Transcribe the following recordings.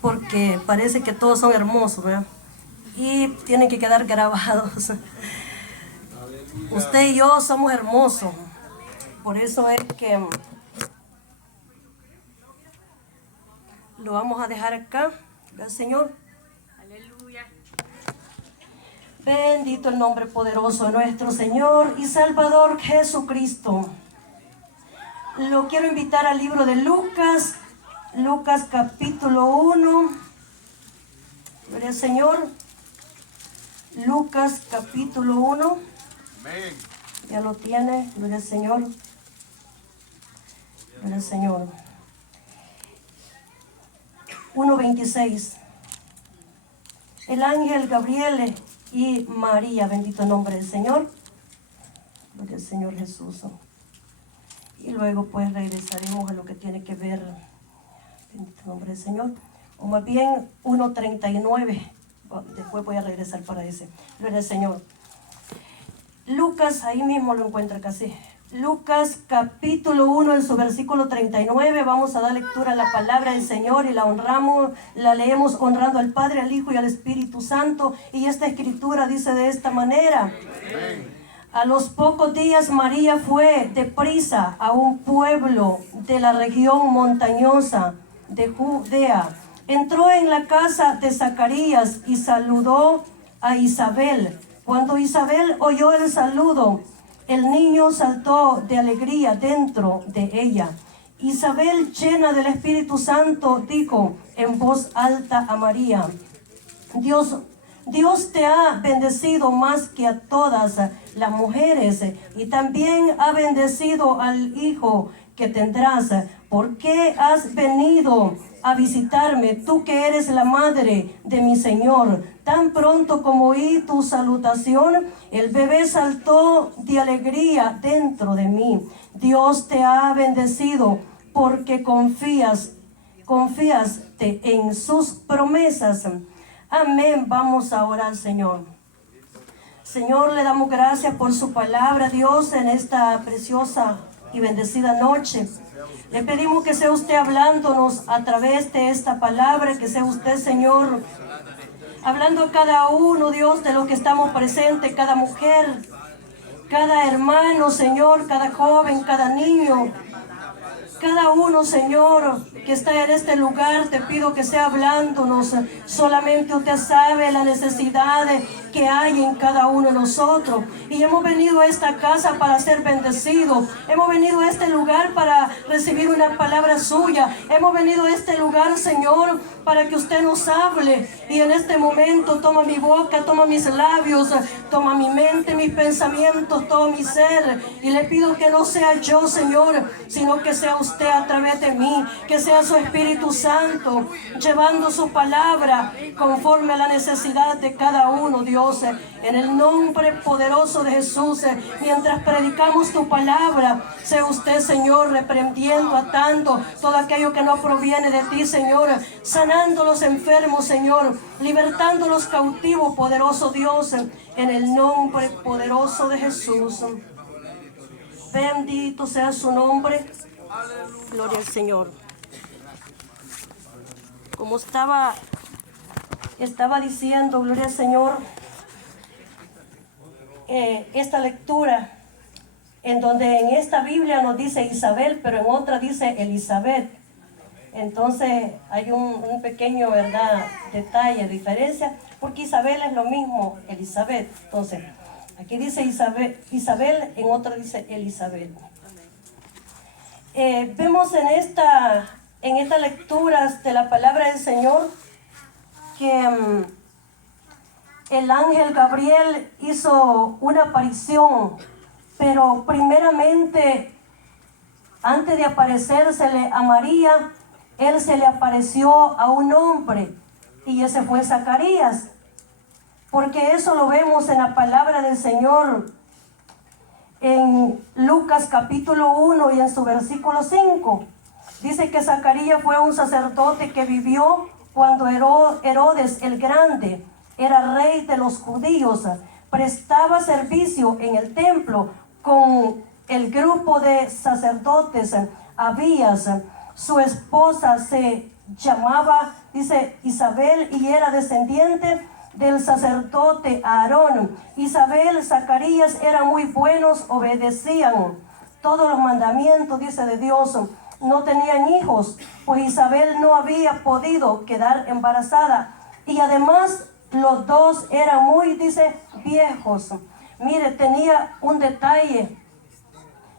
porque parece que todos son hermosos, ¿verdad? Y tienen que quedar grabados. Usted y yo somos hermosos. Por eso es que lo vamos a dejar acá. Gracias, Señor. Aleluya. Bendito el nombre poderoso de nuestro Señor y Salvador Jesucristo. Lo quiero invitar al libro de Lucas, Lucas capítulo 1. Gloria al Señor. Lucas capítulo 1. Amén. Ya lo tiene. Gloria al Señor. Gloria al Señor. 1:26. El ángel Gabriel y María, bendito el nombre del Señor. Gloria al Señor Jesús. Y luego pues regresaremos a lo que tiene que ver, bendito el nombre del Señor. O más bien 1:39. Después voy a regresar para ese. Gloria al Señor. Lucas, ahí mismo lo encuentra casi. Lucas capítulo 1 en su versículo 39. Vamos a dar lectura a la palabra del Señor y la honramos, la leemos honrando al Padre, al Hijo y al Espíritu Santo. Y esta escritura dice de esta manera. A los pocos días María fue deprisa a un pueblo de la región montañosa de Judea. Entró en la casa de Zacarías y saludó a Isabel. Cuando Isabel oyó el saludo, el niño saltó de alegría dentro de ella. Isabel, llena del Espíritu Santo, dijo en voz alta a María: Dios te ha bendecido más que a todas las mujeres, y también ha bendecido al hijo que tendrás. ¿Por qué has venido a visitarme, tú que eres la madre de mi Señor? Tan pronto como oí tu salutación, el bebé saltó de alegría dentro de mí. Dios te ha bendecido porque confiaste en sus promesas. Amén. Vamos a orar, Señor. Señor, le damos gracias por su palabra, Dios, en esta preciosa y bendecida noche. Le pedimos que sea usted hablándonos a través de esta palabra, que sea usted, Señor, hablando a cada uno, Dios, de los que estamos presentes, cada mujer, cada hermano, Señor, cada joven, cada niño, cada uno, Señor, que está en este lugar. Te pido que sea hablándonos. Solamente usted sabe la necesidad que hay en cada uno de nosotros. Y hemos venido a esta casa para ser bendecidos. Hemos venido a este lugar para recibir una palabra suya. Hemos venido a este lugar, Señor, para que usted nos hable. Y en este momento toma mi boca, toma mis labios, toma mi mente, mis pensamientos, todo mi ser. Y le pido que no sea yo, Señor, sino que sea usted a través de mí, que sea su Espíritu Santo llevando su palabra conforme a la necesidad de cada uno, Dios, en el nombre poderoso de Jesús. Mientras predicamos tu palabra, sea usted, Señor, reprendiendo, atando todo aquello que no proviene de ti, Señor, sanando los enfermos, Señor, libertando los cautivos, poderoso Dios, en el nombre poderoso de Jesús. Bendito sea su nombre. Gloria al Señor. Como estaba diciendo, gloria al Señor, esta lectura, en donde en esta Biblia nos dice Isabel, pero en otra dice Elizabeth. Entonces hay un pequeño, ¿verdad?, detalle, diferencia, porque Isabel es lo mismo, Elizabeth. Entonces, aquí dice Isabel, en otra dice Elizabeth. Vemos en estas lecturas de la palabra del Señor que el ángel Gabriel hizo una aparición, pero primeramente, antes de aparecérsele a María, él se le apareció a un hombre, y ese fue Zacarías, porque eso lo vemos en la palabra del Señor en Lucas capítulo 1 y en su versículo 5. Dice que Zacarías fue un sacerdote que vivió cuando Herodes el Grande era rey de los judíos. Prestaba servicio en el templo con el grupo de sacerdotes. Abías, su esposa, se llamaba, dice, Isabel, y era descendiente del sacerdote Aarón. Isabel, Zacarías eran muy buenos, obedecían todos los mandamientos, dice, de Dios. No tenían hijos, pues Isabel no había podido quedar embarazada. Y además los dos eran muy, dice, viejos. Mire, tenía un detalle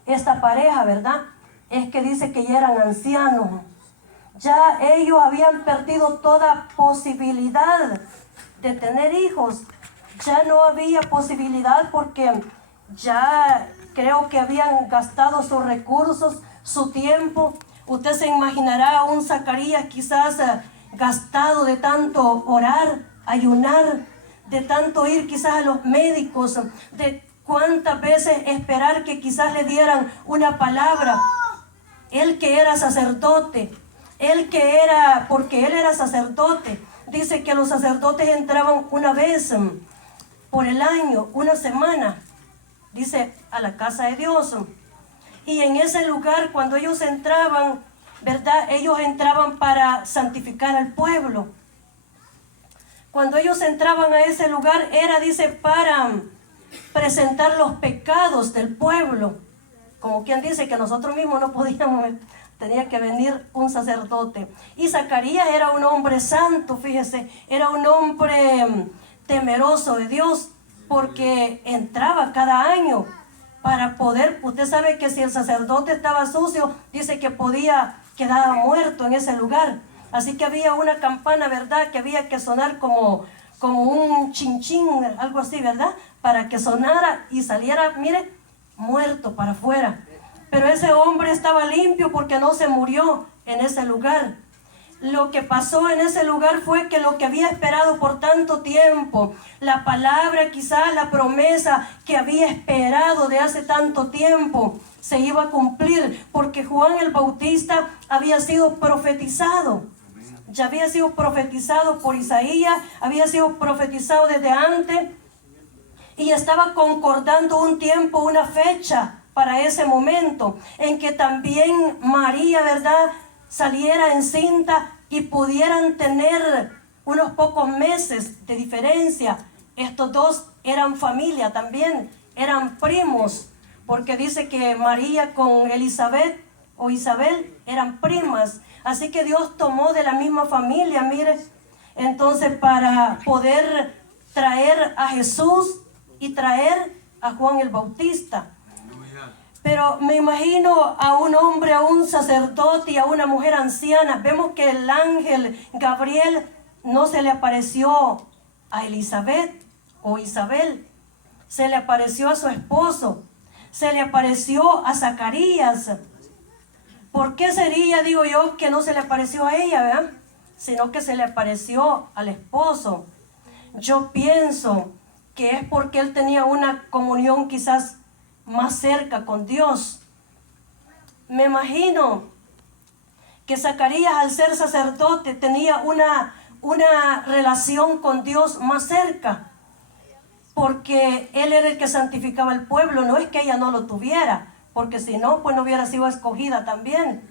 esta pareja, ¿verdad? Es que dice que ya eran ancianos. Ya ellos habían perdido toda posibilidad de tener hijos. Ya no había posibilidad porque ya creo que habían gastado sus recursos, su tiempo. Usted se imaginará a un Zacarías quizás gastado de tanto orar, ayunar, de tanto ir quizás a los médicos, de cuántas veces esperar que quizás le dieran una palabra. Él que era sacerdote, porque él era sacerdote, dice que los sacerdotes entraban una vez por el año, una semana, dice, a la casa de Dios. Y en ese lugar, cuando ellos entraban, ¿verdad? Ellos entraban para santificar al pueblo. Cuando ellos entraban a ese lugar, era, dice, para presentar los pecados del pueblo. Como quien dice que nosotros mismos no podíamos, tenía que venir un sacerdote. Y Zacarías era un hombre santo, fíjese, era un hombre temeroso de Dios, porque entraba cada año para poder, usted sabe que si el sacerdote estaba sucio, dice que quedaba muerto en ese lugar. Así que había una campana, ¿verdad?, que había que sonar como un chinchín, algo así, ¿verdad?, para que sonara y saliera, mire, muerto para afuera. Pero ese hombre estaba limpio porque no se murió en ese lugar. Lo que pasó en ese lugar fue que lo que había esperado por tanto tiempo, la palabra, quizás la promesa que había esperado de hace tanto tiempo, se iba a cumplir, porque Juan el Bautista había sido profetizado. Ya había sido profetizado por Isaías, había sido profetizado desde antes, y estaba concordando un tiempo, una fecha para ese momento, en que también María, ¿verdad?, saliera encinta y pudieran tener unos pocos meses de diferencia. Estos dos eran familia también, eran primos, porque dice que María con Elizabeth o Isabel eran primas. Así que Dios tomó de la misma familia, mire, entonces para poder traer a Jesús y traer a Juan el Bautista. Pero me imagino a un hombre, a un sacerdote y a una mujer anciana. Vemos que el ángel Gabriel no se le apareció a Elizabeth o Isabel. Se le apareció a su esposo. Se le apareció a Zacarías. ¿Por qué sería, digo yo, que no se le apareció a ella, ¿verdad?, sino que se le apareció al esposo? Yo pienso que es porque él tenía una comunión quizás más cerca con Dios. Me imagino que Zacarías, al ser sacerdote, tenía una relación con Dios más cerca, porque él era el que santificaba al pueblo. No es que ella no lo tuviera, porque si no, pues no hubiera sido escogida también.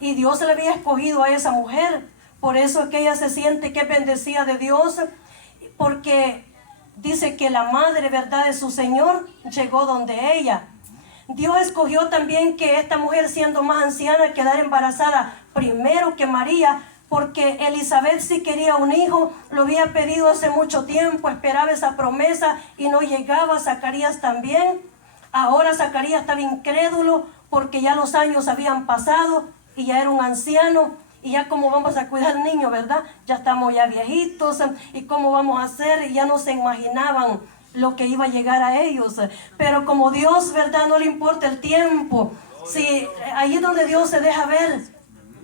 Y Dios le había escogido a esa mujer. Por eso es que ella se siente que es bendecida de Dios, porque dice que la madre, ¿verdad?, de su Señor llegó donde ella. Dios escogió también que esta mujer, siendo más anciana, quedara embarazada primero que María, porque Elizabeth sí quería un hijo, lo había pedido hace mucho tiempo, esperaba esa promesa y no llegaba. Zacarías también. Ahora Zacarías estaba incrédulo porque ya los años habían pasado y ya era un anciano. Y ya cómo vamos a cuidar al niño, ¿verdad? Ya estamos ya viejitos, y cómo vamos a hacer, y ya no se imaginaban lo que iba a llegar a ellos. Pero como Dios, ¿verdad?, no le importa el tiempo. Sí, ahí es donde Dios se deja ver,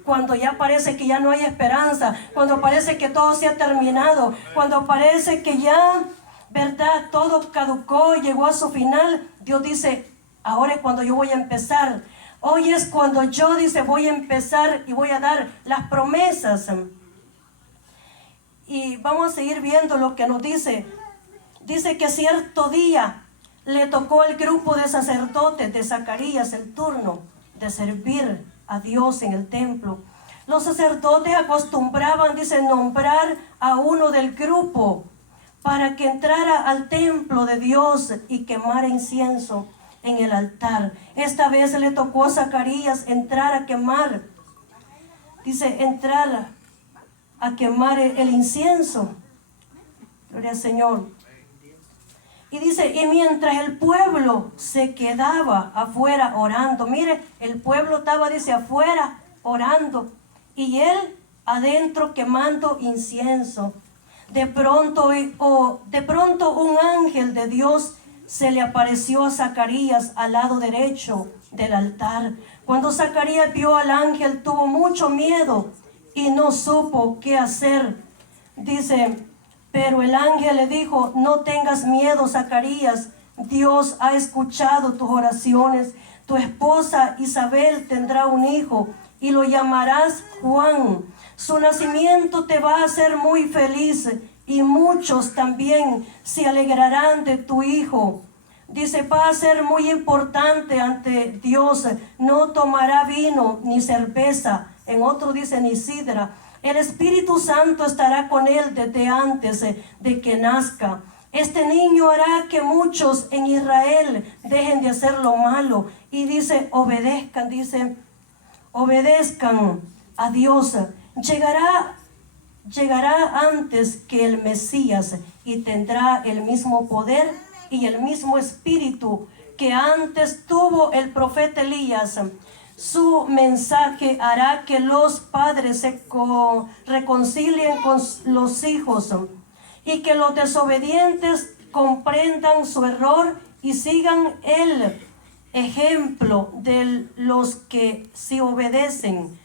cuando ya parece que ya no hay esperanza, cuando parece que todo se ha terminado, cuando parece que ya, ¿verdad?, todo caducó y llegó a su final. Dios dice, ahora es cuando yo voy a empezar. Hoy es cuando yo, dice, voy a empezar y voy a dar las promesas. Y vamos a seguir viendo lo que nos dice. Dice que cierto día le tocó al grupo de sacerdotes de Zacarías el turno de servir a Dios en el templo. Los sacerdotes acostumbraban, dice, nombrar a uno del grupo para que entrara al templo de Dios y quemara incienso en el altar. Esta vez le tocó a Zacarías entrar a quemar, dice, entrar a quemar el incienso. Gloria al Señor. Y dice, y mientras el pueblo se quedaba afuera orando, mire, el pueblo estaba, dice, afuera orando, y él adentro quemando incienso. De pronto un ángel de Dios se le apareció a Zacarías al lado derecho del altar. Cuando Zacarías vio al ángel, tuvo mucho miedo y no supo qué hacer. Dice, pero el ángel le dijo, no tengas miedo, Zacarías, Dios ha escuchado tus oraciones. Tu esposa Isabel tendrá un hijo y lo llamarás Juan. Su nacimiento te va a hacer muy feliz y muchos también se alegrarán de tu hijo. Dice, va a ser muy importante ante Dios. No tomará vino ni cerveza. En otro dice ni sidra. El Espíritu Santo estará con él desde antes de que nazca. Este niño hará que muchos en Israel dejen de hacer lo malo. Y dice, obedezcan a Dios. Llegará antes que el Mesías y tendrá el mismo poder y el mismo espíritu que antes tuvo el profeta Elías. Su mensaje hará que los padres se reconcilien con los hijos y que los desobedientes comprendan su error y sigan el ejemplo de los que sí obedecen.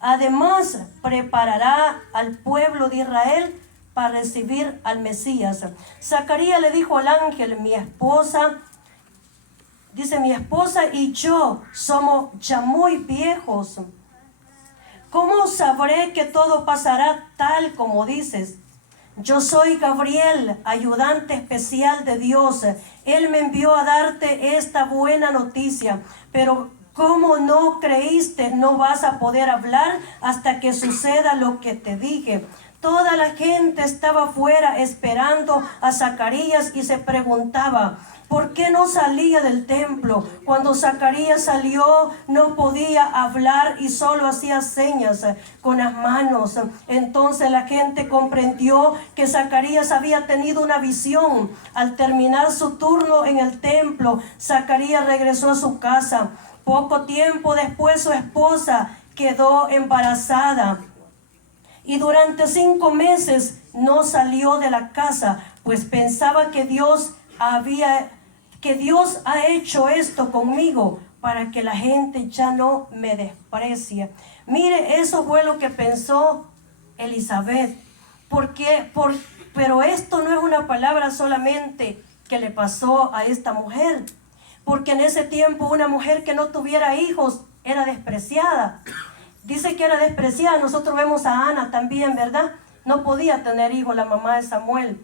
Además, preparará al pueblo de Israel para recibir al Mesías. Zacarías le dijo al ángel, mi esposa y yo somos ya muy viejos. ¿Cómo sabré que todo pasará tal como dices? Yo soy Gabriel, ayudante especial de Dios. Él me envió a darte esta buena noticia, pero como no creíste, no vas a poder hablar hasta que suceda lo que te dije. Toda la gente estaba afuera esperando a Zacarías y se preguntaba, ¿por qué no salía del templo? Cuando Zacarías salió, no podía hablar y solo hacía señas con las manos. Entonces la gente comprendió que Zacarías había tenido una visión. Al terminar su turno en el templo, Zacarías regresó a su casa. Poco tiempo después su esposa quedó embarazada. Y durante 5 meses no salió de la casa, pues pensaba que Dios ha hecho esto conmigo para que la gente ya no me desprecie. Mire, eso fue lo que pensó Elizabeth. Pero esto no es una palabra solamente que le pasó a esta mujer. Porque en ese tiempo una mujer que no tuviera hijos era despreciada. Dice que era despreciada. Nosotros vemos a Ana también, ¿verdad? No podía tener hijos la mamá de Samuel.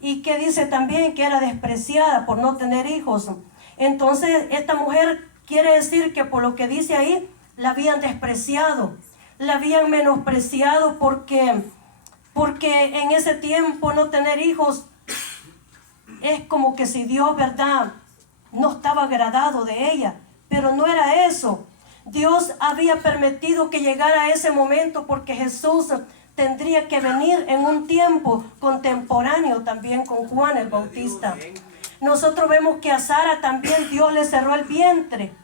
Y que dice también que era despreciada por no tener hijos. Entonces esta mujer quiere decir que por lo que dice ahí, la habían despreciado. La habían menospreciado porque en ese tiempo no tener hijos es como que si Dios, ¿verdad?, no estaba agradado de ella. Pero no era eso. Dios había permitido que llegara ese momento porque Jesús tendría que venir en un tiempo contemporáneo también con Juan el Bautista. Nosotros vemos que a Sara también Dios le cerró el vientre.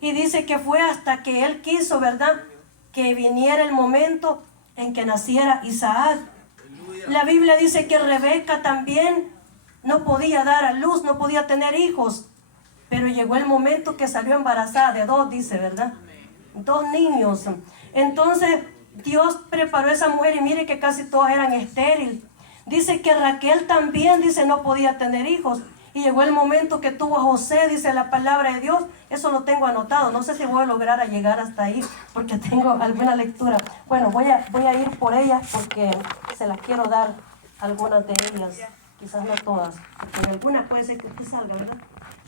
Y dice que fue hasta que él quiso, ¿verdad?, que viniera el momento en que naciera Isaac. La Biblia dice que Rebeca también no podía dar a luz, no podía tener hijos. Pero llegó el momento que salió embarazada de 2, dice, ¿verdad? 2 niños. Entonces Dios preparó a esa mujer y mire que casi todas eran estériles. Dice que Raquel también, dice, no podía tener hijos. Y llegó el momento que tuvo a José, dice la palabra de Dios. Eso lo tengo anotado. No sé si voy a lograr a llegar hasta ahí porque tengo alguna lectura. Bueno, voy a ir por ellas porque se las quiero dar algunas de ellas. Quizás no todas. Porque algunas puede ser que usted salga, ¿verdad?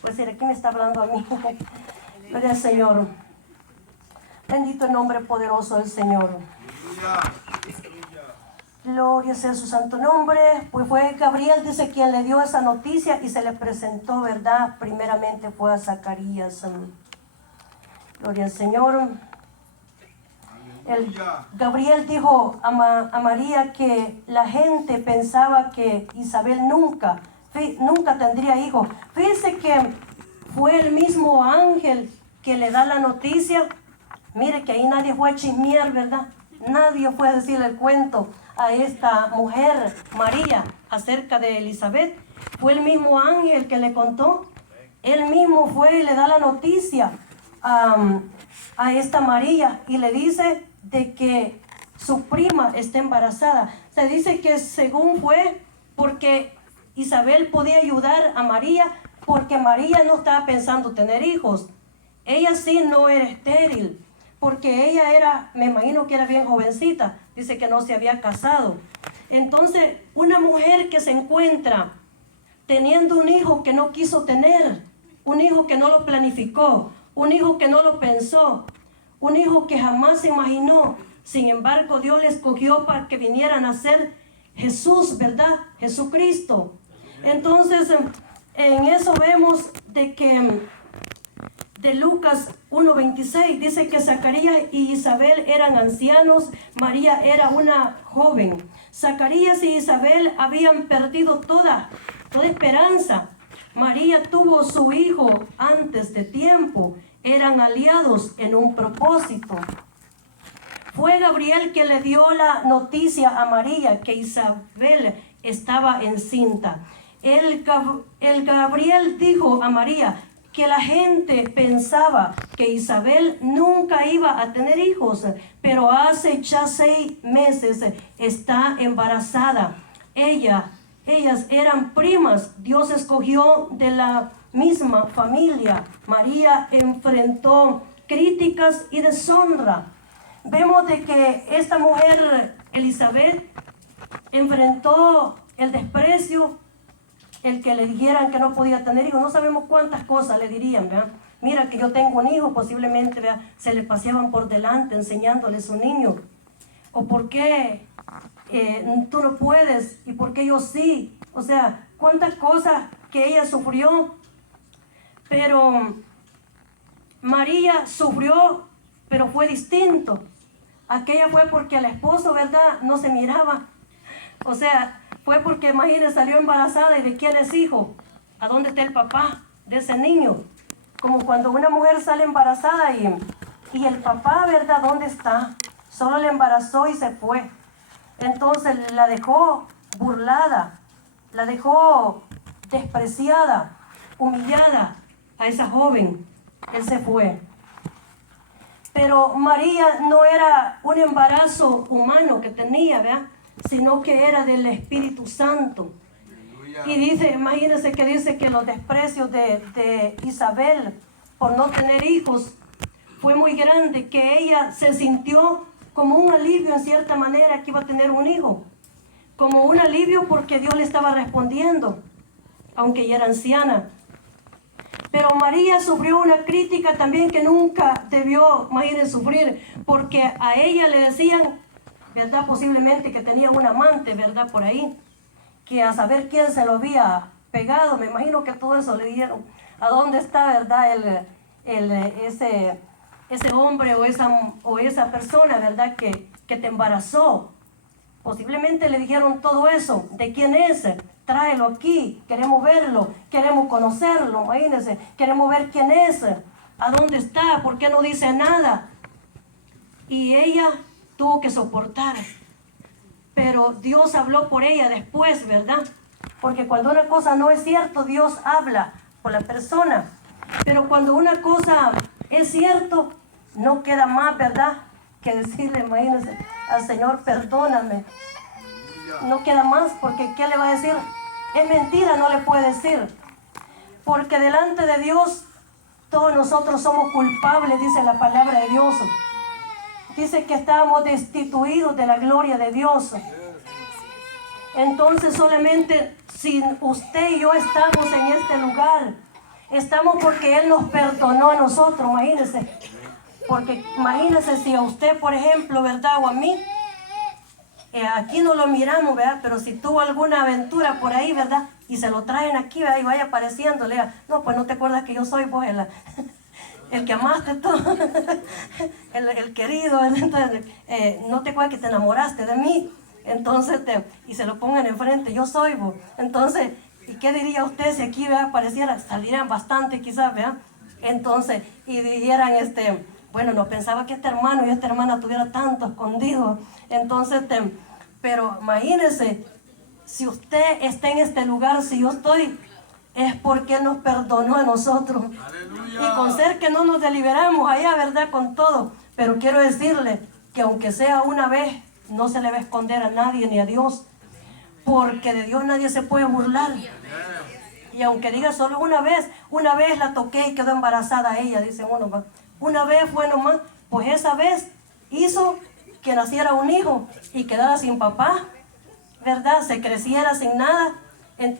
Puede ser, aquí me está hablando a mí. Gloria al Señor. Bendito el nombre poderoso del Señor. Gloria sea su santo nombre. Pues fue Gabriel, dice, quien le dio esa noticia y se le presentó, ¿verdad? Primeramente fue a Zacarías. Gloria al Señor. Gabriel dijo a María que la gente pensaba que Isabel nunca tendría hijos. Fíjese que fue el mismo ángel que le da la noticia. Mire que ahí nadie fue a chismear, ¿verdad? Nadie fue a decirle el cuento a esta mujer, María, acerca de Elizabeth. Fue el mismo ángel que le contó. Él mismo fue y le da la noticia a esta María y le dice de que su prima está embarazada. Se dice que según fue porque Isabel podía ayudar a María, porque María no estaba pensando tener hijos. Ella sí no era estéril, porque ella era, me imagino que era bien jovencita, dice que no se había casado. Entonces, una mujer que se encuentra teniendo un hijo que no quiso tener, un hijo que no lo planificó, un hijo que no lo pensó, un hijo que jamás se imaginó. Sin embargo, Dios le escogió para que viniera a nacer Jesús, ¿verdad? Jesucristo. Entonces, en eso vemos de que de Lucas 1:26 dice que Zacarías y Isabel eran ancianos, María era una joven. Zacarías y Isabel habían perdido toda esperanza. María tuvo su hijo antes de tiempo. Eran aliados en un propósito. Fue Gabriel que le dio la noticia a María que Isabel estaba encinta. El Gabriel dijo a María que la gente pensaba que Isabel nunca iba a tener hijos, pero hace ya 6 meses está embarazada. Ellas eran primas. Dios escogió de la misma familia. María enfrentó críticas y deshonra. Vemos de que esta mujer, Elizabeth, enfrentó el desprecio, el que le dijeran que no podía tener hijos. No sabemos cuántas cosas le dirían, ¿verdad? Mira que yo tengo un hijo, posiblemente, ¿verdad?, se le paseaban por delante enseñándole a su niño. O por qué tú no puedes y por qué yo sí. O sea, cuántas cosas que ella sufrió. Pero María sufrió, pero fue distinto. Aquella fue porque el esposo, ¿verdad?, no se miraba. O sea, fue porque, imagínense, salió embarazada. ¿Y de quién es hijo? ¿A dónde está el papá de ese niño? Como cuando una mujer sale embarazada y el papá, ¿verdad?, ¿dónde está? Solo le embarazó y se fue. Entonces la dejó burlada, la dejó despreciada, humillada a esa joven. Él se fue. Pero María no era un embarazo humano que tenía, ¿verdad?, sino que era del Espíritu Santo. Y dice, imagínense que dice que los desprecios de Isabel por no tener hijos fue muy grande, que ella se sintió como un alivio en cierta manera que iba a tener un hijo. Como un alivio porque Dios le estaba respondiendo, aunque ella era anciana. Pero María sufrió una crítica también que nunca debió, imagínense, sufrir, porque a ella le decían, ¿verdad?, posiblemente que tenía un amante, ¿verdad?, por ahí, que a saber quién se lo había pegado. Me imagino que todo eso le dijeron. ¿A dónde está, verdad, ese hombre o esa persona, verdad, que te embarazó? Posiblemente le dijeron todo eso. ¿De quién es? Tráelo aquí, queremos verlo, queremos conocerlo, imagínense, queremos ver quién es, a dónde está, por qué no dice nada. Y ella tuvo que soportar. Pero Dios habló por ella después, ¿verdad? Porque cuando una cosa no es cierto, Dios habla por la persona. Pero cuando una cosa es cierto, no queda más, ¿verdad?, que decirle, imagínense, al Señor, perdóname. No queda más, porque ¿qué le va a decir? Es mentira, no le puede decir. Porque delante de Dios, todos nosotros somos culpables, dice la palabra de Dios. Dice que estábamos destituidos de la gloria de Dios. Entonces solamente si usted y yo estamos en este lugar, estamos porque Él nos perdonó a nosotros, imagínense. Porque imagínense si a usted, por ejemplo, ¿verdad? O a mí, aquí no lo miramos, ¿verdad? Pero si tuvo alguna aventura por ahí, ¿verdad? Y se lo traen aquí, ¿verdad? Y vaya apareciendo, le diga, no, pues no te acuerdas que yo soy vos el que amaste tú, el querido, ¿verdad? Entonces, no te acuerdas que te enamoraste de mí. Entonces, y se lo pongan enfrente, yo soy vos. Entonces, ¿y qué diría usted si aquí, ¿verdad? Apareciera? Saldrían bastante quizás, ¿verdad? Entonces, y dijeran, bueno, no pensaba que este hermano y esta hermana tuviera tanto escondido. Entonces, pero imagínense, si usted está en este lugar, si yo estoy, es porque Él nos perdonó a nosotros. ¡Aleluya! Y con ser que no nos deliberamos allá, ¿verdad? Con todo. Pero quiero decirle que aunque sea una vez, no se le va a esconder a nadie ni a Dios. Porque de Dios nadie se puede burlar. Y aunque diga solo una vez la toqué y quedó embarazada ella, dice uno. Una vez fue nomás, pues esa vez hizo que naciera un hijo y quedara sin papá, ¿verdad? Se creciera sin nada.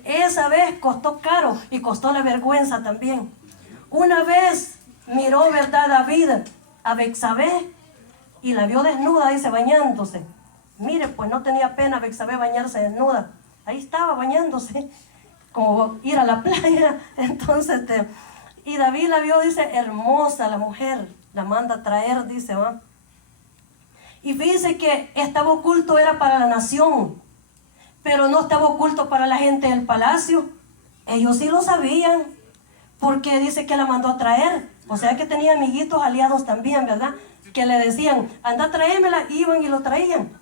Esa vez costó caro y costó la vergüenza también. Una vez miró, ¿verdad? David a Betsabé y la vio desnuda, dice, bañándose. Mire, pues no tenía pena Betsabé bañarse desnuda. Ahí estaba bañándose, como ir a la playa. Entonces, y David la vio, dice, hermosa la mujer. La manda a traer, dice, ¿va? Y fíjense que estaba oculto, era para la nación, pero no estaba oculto para la gente del palacio. Ellos sí lo sabían, porque dice que la mandó a traer. O sea que tenía amiguitos aliados también, ¿verdad? Que le decían, anda a traérmela, iban y lo traían.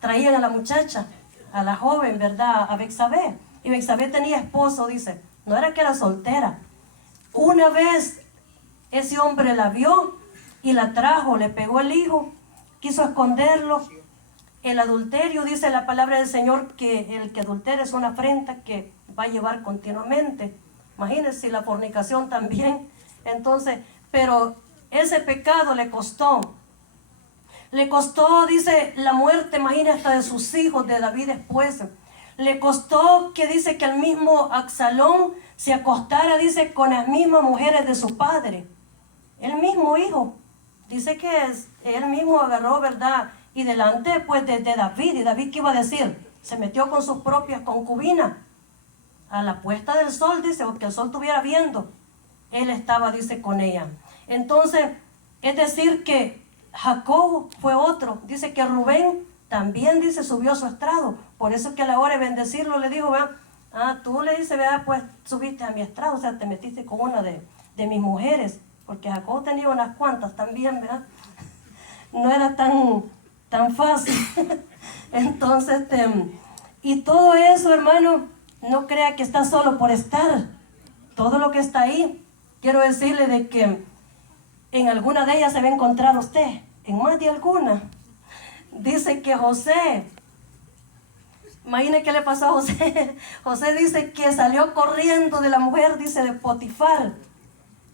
Traían a la muchacha, a la joven, ¿verdad? A Betsabé. Y Betsabé tenía esposo, dice. No era que era soltera. Una vez ese hombre la vio y la trajo, le pegó el hijo, quiso esconderlo. El adulterio, dice la palabra del Señor, que el que adultera es una afrenta que va a llevar continuamente. Imagínense, la fornicación también. Entonces, pero ese pecado le costó, dice, la muerte, imagínate, hasta de sus hijos, de David después. Le costó que dice que el mismo Absalón se acostara, dice, con las mismas mujeres de su padre. El mismo hijo. Dice que él mismo agarró, ¿verdad? Y delante, pues, de David. ¿Y David qué iba a decir? Se metió con sus propias concubinas. A la puesta del sol, dice, o que el sol estuviera viendo. Él estaba, dice, con ella. Entonces, es decir que Jacob fue otro. Dice que Rubén también, dice, subió a su estrado. Por eso que a la hora de bendecirlo le dijo, vea, tú le dices, vea, pues subiste a mi estrado, o sea, te metiste con una de mis mujeres. Porque Jacob tenía unas cuantas también, ¿verdad? No era tan fácil. Entonces, y todo eso, hermano, no crea que está solo por estar. Todo lo que está ahí, quiero decirle de que en alguna de ellas se va a encontrar usted, en más de alguna. Dice que José, imagine qué le pasó a José. José dice que salió corriendo de la mujer, dice, de Potifar.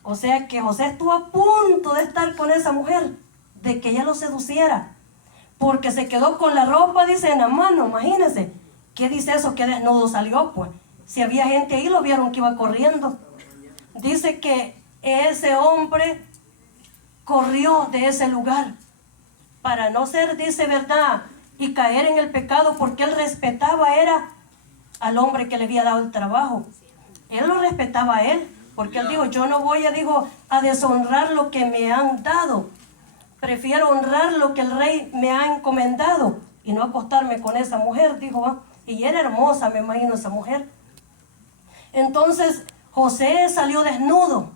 O sea que José estuvo a punto de estar con esa mujer, de que ella lo seduciera, porque se quedó con la ropa, dice, en la mano. Imagínense, ¿qué dice eso? Que desnudo salió, pues. Si había gente ahí, lo vieron que iba corriendo. Dice que ese hombre corrió de ese lugar para no ser, dice, verdad, y caer en el pecado, porque él respetaba era al hombre que le había dado el trabajo. Él lo respetaba a él, porque él dijo, yo no voy a deshonrar lo que me han dado. Prefiero honrar lo que el rey me ha encomendado y no acostarme con esa mujer, dijo. Y era hermosa, me imagino, esa mujer. Entonces, José salió desnudo,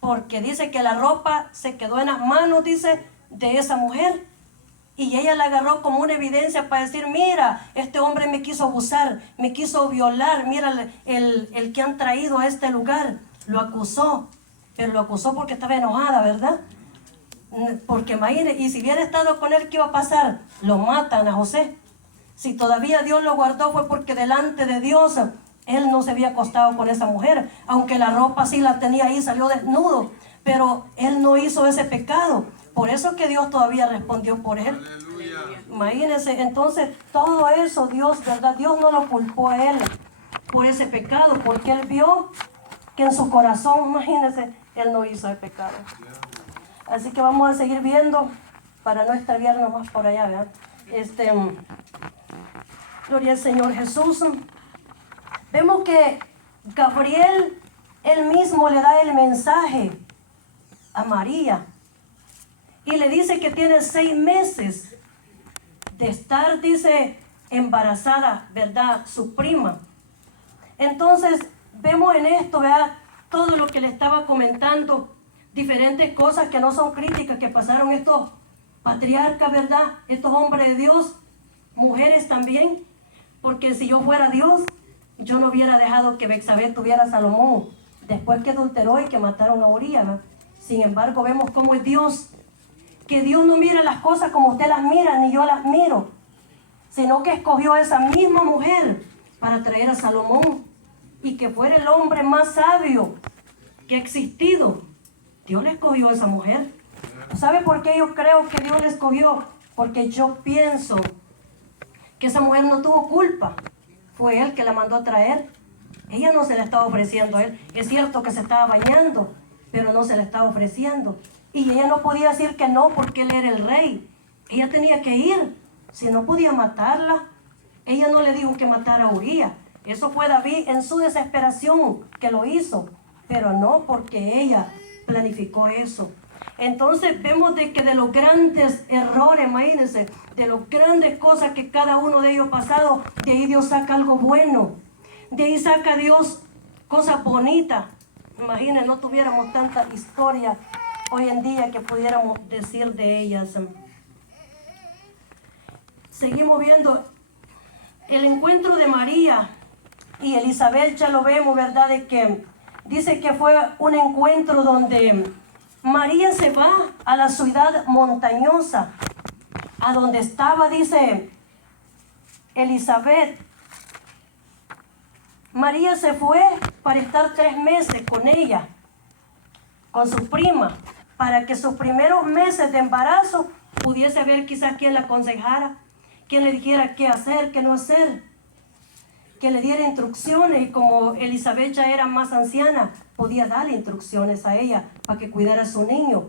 porque dice que la ropa se quedó en las manos, dice, de esa mujer. Y ella la agarró como una evidencia para decir, mira, este hombre me quiso abusar, me quiso violar, mira el que han traído a este lugar. Lo acusó, pero lo acusó porque estaba enojada, ¿verdad? Porque imagínate, y si hubiera estado con él, ¿qué iba a pasar? Lo matan a José. Si todavía Dios lo guardó fue porque delante de Dios él no se había acostado con esa mujer, aunque la ropa sí la tenía ahí, salió desnudo, pero él no hizo ese pecado. Por eso que Dios todavía respondió por él. Aleluya. Imagínense, entonces todo eso Dios, ¿verdad? Dios no lo culpó a él por ese pecado, porque él vio que en su corazón, imagínense, él no hizo el pecado. Así que vamos a seguir viendo para no extraviarnos más por allá, ¿verdad? Gloria al Señor Jesús. Vemos que Gabriel, él mismo le da el mensaje a María y le dice que tiene 6 meses de estar, dice, embarazada, ¿verdad? Su prima. Entonces, vemos en esto, ¿verdad? Todo lo que le estaba comentando, diferentes cosas que no son críticas, que pasaron estos patriarcas, ¿verdad? Estos hombres de Dios, mujeres también, porque si yo fuera Dios, yo no hubiera dejado que Betsabé tuviera a Salomón, después que adulteró y que mataron a Urías, ¿verdad? Sin embargo, vemos cómo es Dios, que Dios no mira las cosas como usted las mira, ni yo las miro, sino que escogió a esa misma mujer para traer a Salomón, y que fuera el hombre más sabio que ha existido. Dios le escogió a esa mujer. ¿Sabe por qué yo creo que Dios le escogió? Porque yo pienso que esa mujer no tuvo culpa. Fue él que la mandó a traer. Ella no se la estaba ofreciendo a él. Es cierto que se estaba bañando, pero no se la estaba ofreciendo. Y ella no podía decir que no porque él era el rey. Ella tenía que ir. Si no podía matarla, ella no le dijo que matara a Urías. Eso fue David en su desesperación que lo hizo, pero no porque ella planificó eso. Entonces vemos de que de los grandes errores, imagínense, de las grandes cosas que cada uno de ellos ha pasado, de ahí Dios saca algo bueno. De ahí saca Dios cosas bonitas. Imagínense, no tuviéramos tanta historia hoy en día que pudiéramos decir de ellas. Seguimos viendo el encuentro de María y Elizabeth, ya lo vemos, ¿verdad? De que dice que fue un encuentro donde María se va a la ciudad montañosa, a donde estaba, dice Elizabeth. María se fue para estar 3 meses con ella, con su prima, para que sus primeros meses de embarazo pudiese ver quizás quién la aconsejara, quién le dijera qué hacer, qué no hacer, que le diera instrucciones. Y como Elizabeth ya era más anciana, podía darle instrucciones a ella para que cuidara a su niño.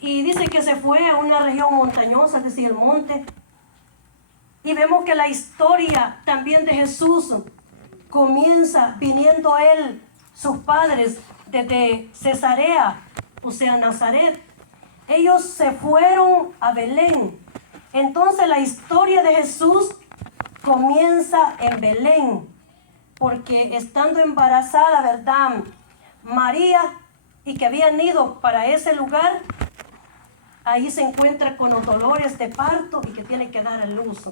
Y dice que se fue a una región montañosa, es decir, el monte. Y vemos que la historia también de Jesús comienza viniendo él, sus padres, desde Cesarea, o sea, Nazaret. Ellos se fueron a Belén. Entonces la historia de Jesús comienza en Belén, porque estando embarazada, ¿verdad? María, y que habían ido para ese lugar, ahí se encuentra con los dolores de parto y que tiene que dar a luz.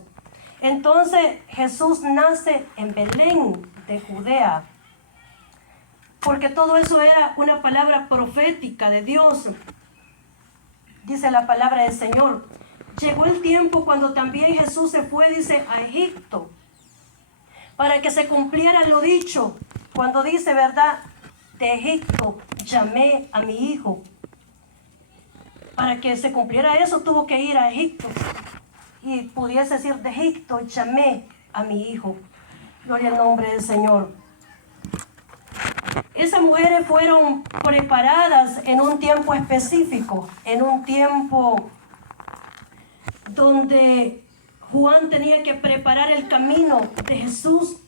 Entonces Jesús nace en Belén de Judea, porque todo eso era una palabra profética de Dios. Dice la palabra del Señor. Llegó el tiempo cuando también Jesús se fue, dice, a Egipto, para que se cumpliera lo dicho, cuando dice, ¿verdad? De Egipto llamé a mi hijo. Para que se cumpliera eso, tuvo que ir a Egipto. Y pudiese decir, de Egipto llamé a mi hijo. Gloria al nombre del Señor. Esas mujeres fueron preparadas en un tiempo específico, en un tiempo donde Juan tenía que preparar el camino de Jesús,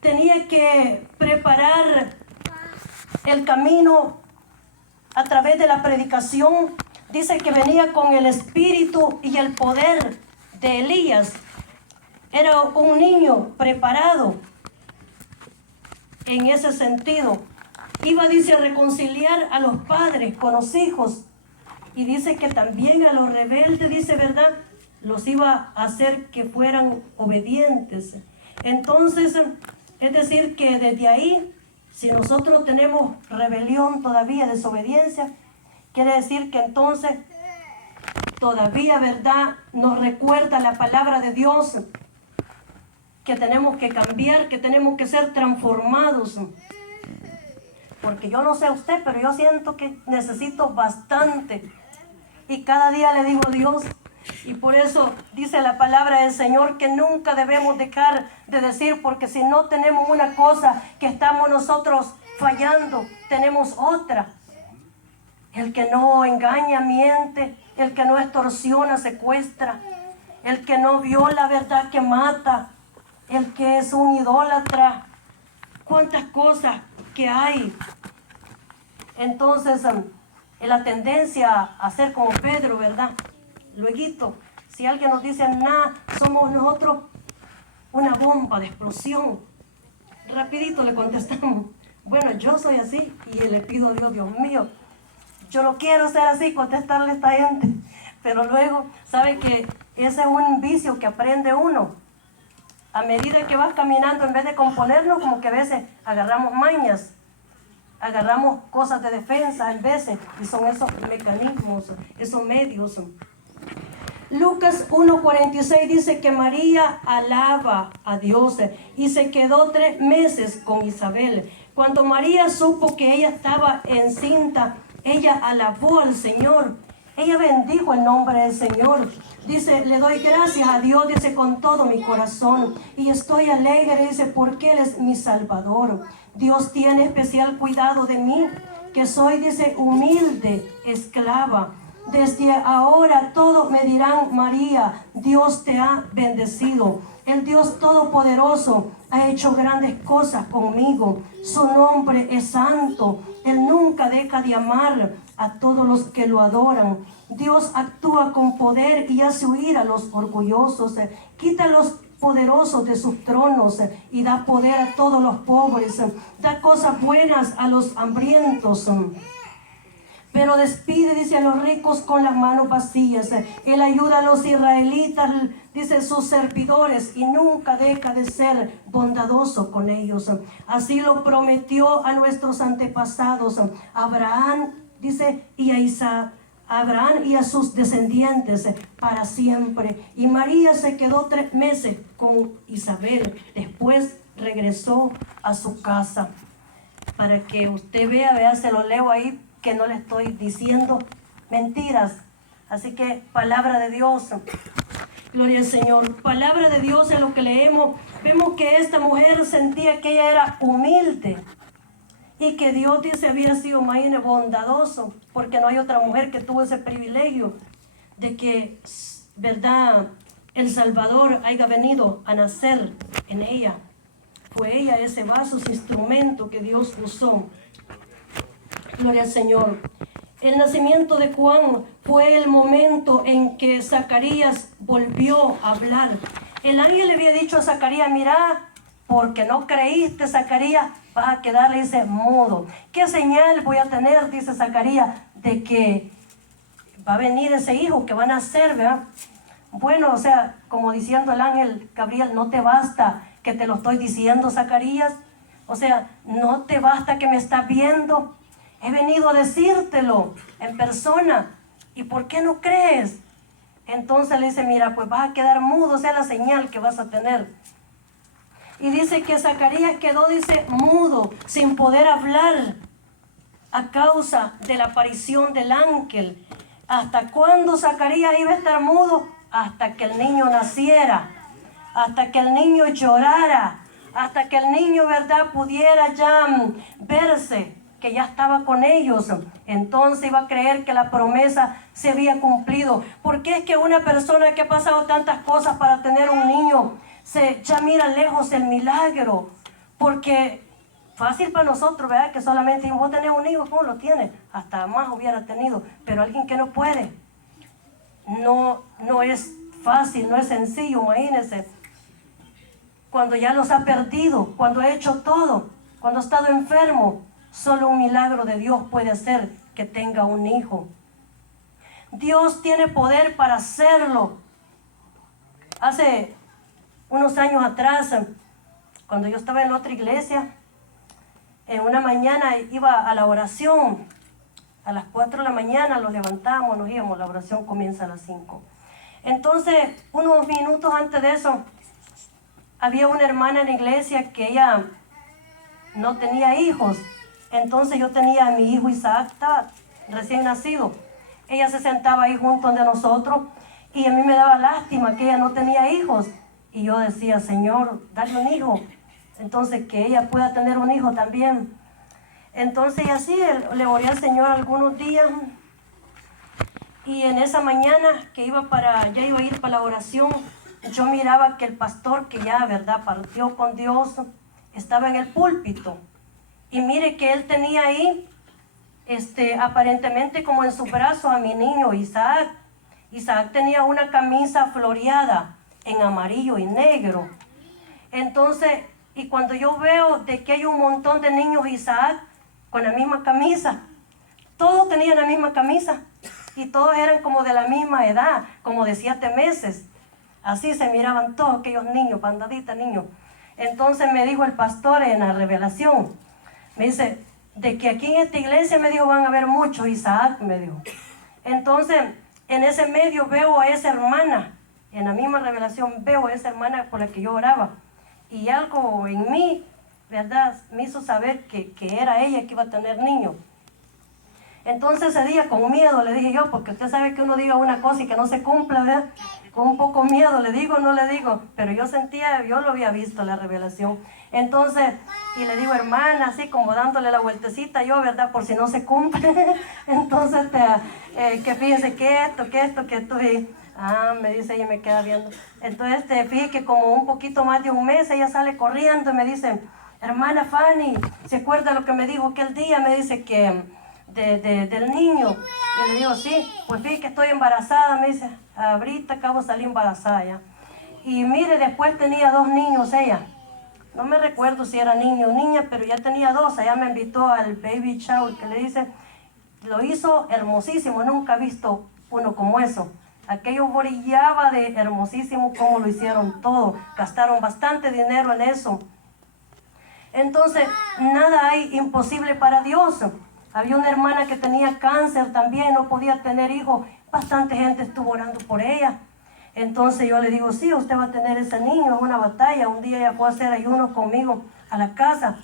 tenía que preparar el camino a través de la predicación. Dice que venía con el espíritu y el poder de Elías. Era un niño preparado en ese sentido. Iba, dice, a reconciliar a los padres con los hijos. Y dice que también a los rebeldes, dice, ¿verdad? Los iba a hacer que fueran obedientes. Entonces, es decir, que desde ahí, si nosotros tenemos rebelión todavía, desobediencia, quiere decir que entonces todavía, ¿verdad?, nos recuerda la palabra de Dios, que tenemos que cambiar, que tenemos que ser transformados. Porque yo no sé usted, pero yo siento que necesito bastante. Y cada día le digo a Dios, y por eso dice la palabra del Señor que nunca debemos dejar de decir, porque si no tenemos una cosa que estamos nosotros fallando, tenemos otra. el que no engaña, miente, el que no extorsiona, secuestra, el que no viola, verdad, que mata, el que es un idólatra. Cuántas cosas que hay. Entonces, en la tendencia a ser como Pedro, ¿verdad? Lueguito, si alguien nos dice nada, somos nosotros una bomba de explosión. Rapidito le contestamos, bueno, yo soy así, y le pido a Dios, Dios mío, yo no quiero ser así, contestarle a esta gente. Pero luego, ¿sabe que ese es un vicio que aprende uno? A medida que vas caminando, en vez de componernos, como que a veces agarramos mañas, agarramos cosas de defensa en veces, y son esos mecanismos, esos medios. Lucas 1:46 dice que María alaba a Dios y se quedó 3 meses con Isabel. Cuando María supo que ella estaba encinta, ella alabó al Señor. Ella bendijo el nombre del Señor. Dice, le doy gracias a Dios, dice, con todo mi corazón. Y estoy alegre, dice, porque Él es mi Salvador. Dios tiene especial cuidado de mí, que soy, dice, humilde esclava. Desde ahora todos me dirán, María, Dios te ha bendecido. El Dios Todopoderoso ha hecho grandes cosas conmigo. Su nombre es santo. Él nunca deja de amar a todos los que lo adoran. Dios actúa con poder y hace huir a los orgullosos. Quita a los poderosos de sus tronos y da poder a todos los pobres. Da cosas buenas a los hambrientos. Pero despide, dice, a los ricos con las manos vacías. Él ayuda a los israelitas, dice, sus servidores, y nunca deja de ser bondadoso con ellos. Así lo prometió a nuestros antepasados, a Abraham, dice, y a Isaac. Abraham y a sus descendientes para siempre. Y María se quedó 3 meses con Isabel. Después regresó a su casa. Para que usted vea, se lo leo ahí, que no le estoy diciendo mentiras. Así que palabra de Dios, gloria al Señor. Palabra de Dios es lo que leemos. Vemos que esta mujer sentía que ella era humilde y que Dios, dice, había sido más bondadoso, porque no hay otra mujer que tuvo ese privilegio de que, verdad, el Salvador haya venido a nacer en ella. Fue ella ese vaso, ese instrumento que Dios usó. Gloria al Señor. El nacimiento de Juan fue el momento en que Zacarías volvió a hablar. El ángel le había dicho a Zacarías, mira, porque no creíste, Zacarías, vas a quedar, le dice, mudo. ¿Qué señal voy a tener, dice Zacarías, de que va a venir ese hijo que va a nacer, ¿verdad? Bueno, o sea, como diciendo el ángel Gabriel, no te basta que te lo estoy diciendo, Zacarías. O sea, no te basta que me estás viendo. He venido a decírtelo en persona. ¿Y por qué no crees? Entonces le dice, mira, pues vas a quedar mudo, sea la señal que vas a tener. Y dice que Zacarías quedó, dice, mudo, sin poder hablar, a causa de la aparición del ángel. ¿Hasta cuándo Zacarías iba a estar mudo? Hasta que el niño naciera, hasta que el niño llorara, hasta que el niño, verdad, pudiera ya verse que ya estaba con ellos. Entonces iba a creer que la promesa se había cumplido. Porque es que una persona que ha pasado tantas cosas para tener un niño, ya mira lejos el milagro? Porque fácil para nosotros, ¿verdad? Que solamente vos tenés un hijo, ¿cómo lo tienes? Hasta más hubiera tenido. Pero alguien que no puede, no es fácil, no es sencillo, imagínense. Cuando ya los ha perdido, cuando ha hecho todo, cuando ha estado enfermo, solo un milagro de Dios puede hacer que tenga un hijo. Dios tiene poder para hacerlo. Hace unos años atrás, cuando yo estaba en otra iglesia, en una mañana iba a la oración. A las 4 de la mañana los levantamos, nos íbamos, la oración comienza a las 5. Entonces, unos minutos antes de eso, había una hermana en la iglesia que ella no tenía hijos. Entonces yo tenía a mi hijo Isaac, estaba recién nacido. Ella se sentaba ahí junto de nosotros y a mí me daba lástima que ella no tenía hijos. Y yo decía, Señor, dale un hijo. Entonces que ella pueda tener un hijo también. Entonces, y así le oré al Señor algunos días. Y en esa mañana que ya iba a ir para la oración, yo miraba que el pastor, que ya, ¿verdad?, partió con Dios, estaba en el púlpito. Y mire que él tenía ahí, aparentemente como en su brazo a mi niño Isaac. Isaac tenía una camisa floreada en amarillo y negro. Entonces, y cuando yo veo de que hay un montón de niños Isaac con la misma camisa, todos tenían la misma camisa y todos eran como de la misma edad, como de 7 meses. Así se miraban todos aquellos niños, bandaditas niños. Entonces me dijo el pastor en la revelación, me dice, de que aquí en esta iglesia, me dijo, van a haber muchos Isaac, me dijo. Entonces, en ese medio veo a esa hermana, en la misma revelación veo a esa hermana por la que yo oraba. Y algo en mí, ¿verdad?, me hizo saber que era ella que iba a tener niños. Entonces ese día con miedo le dije yo, porque usted sabe que uno diga una cosa y que no se cumpla, ¿verdad? Con un poco miedo, ¿le digo o no le digo? Pero yo lo había visto, la revelación. Entonces, y le digo, hermana, así como dándole la vueltecita yo, ¿verdad?, por si no se cumple. Entonces, que fíjese que esto, y, me dice ella, me queda viendo. Entonces, fíjese que como un poquito más de un mes, ella sale corriendo y me dice, hermana Fanny, ¿se acuerda lo que me dijo aquel día? Me dice que del niño. Y le digo, sí, pues fíjate que estoy embarazada, me dice, ahorita acabo de salir embarazada ya. Y mire, después tenía 2 niños ella. No me recuerdo si era niño o niña, pero ya tenía 2. Ella me invitó al baby shower, que le dice, lo hizo hermosísimo, nunca he visto uno como eso. Aquello brillaba de hermosísimo, como lo hicieron todo. Gastaron bastante dinero en eso. Entonces, nada hay imposible para Dios. Había una hermana que tenía cáncer también, no podía tener hijos. Bastante gente estuvo orando por ella. Entonces yo le digo, sí, usted va a tener ese niño, es una batalla. Un día ella fue a hacer ayuno conmigo a la casa.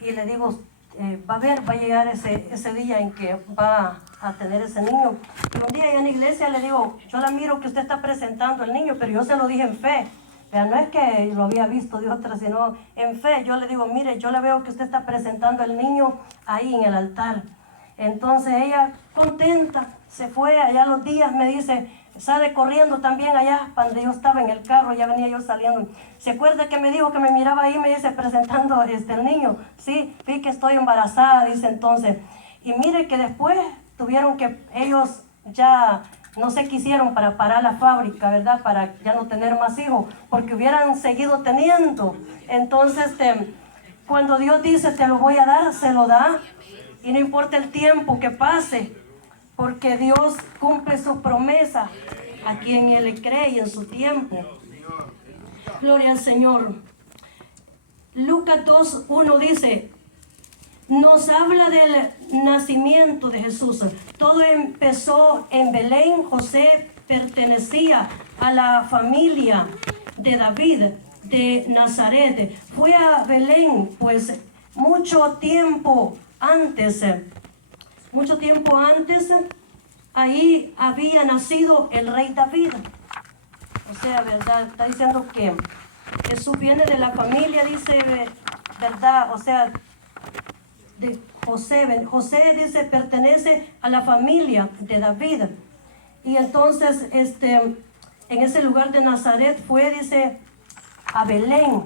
Y le digo, va a llegar ese día en que va a tener ese niño. Y un día allá en la iglesia le digo, yo la miro que usted está presentando al niño, pero yo se lo dije en fe. Pero no es que lo había visto de otra, sino en fe. Yo le digo, mire, yo le veo que usted está presentando al niño ahí en el altar. Entonces ella, contenta, se fue. Allá los días me dice, sale corriendo también allá, cuando yo estaba en el carro, ya venía yo saliendo. ¿Se acuerda que me dijo que me miraba ahí, me dice, presentando el niño? Sí, vi que estoy embarazada, dice entonces. Y mire que después tuvieron que ellos ya no sé qué hicieron para parar la fábrica, ¿verdad? Para ya no tener más hijos, porque hubieran seguido teniendo. Entonces, cuando Dios dice, te lo voy a dar, se lo da. Y no importa el tiempo que pase, porque Dios cumple su promesa a quien Él le cree y en su tiempo. Gloria al Señor. Lucas 2:1 dice, nos habla del nacimiento de Jesús. Todo empezó en Belén. José pertenecía a la familia de David de Nazaret. Fue a Belén, pues mucho tiempo antes, ahí había nacido el rey David. O sea, ¿verdad? Está diciendo que Jesús viene de la familia, dice, ¿verdad? O sea, de José. José dice, pertenece a la familia de David. Y entonces, en ese lugar de Nazaret fue, dice, a Belén,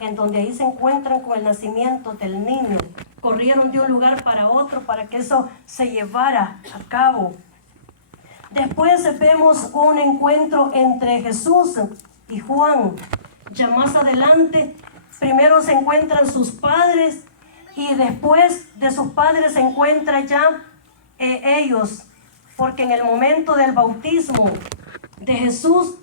en donde ahí se encuentran con el nacimiento del niño. Corrieron de un lugar para otro para que eso se llevara a cabo. Después vemos un encuentro entre Jesús y Juan. Ya más adelante, primero se encuentran sus padres y después de sus padres se encuentran ya ellos. Porque en el momento del bautismo de Jesús,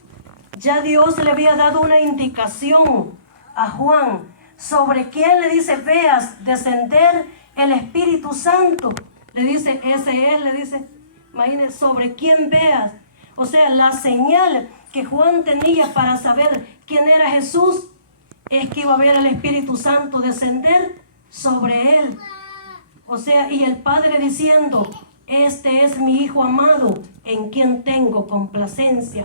ya Dios le había dado una indicación a Juan sobre quién, le dice, veas descender el Espíritu Santo. Le dice, ese es, le dice, imagínense, sobre quién veas. O sea, la señal que Juan tenía para saber quién era Jesús es que iba a ver el Espíritu Santo descender sobre él. O sea, y el Padre diciendo, este es mi Hijo amado, en quien tengo complacencia.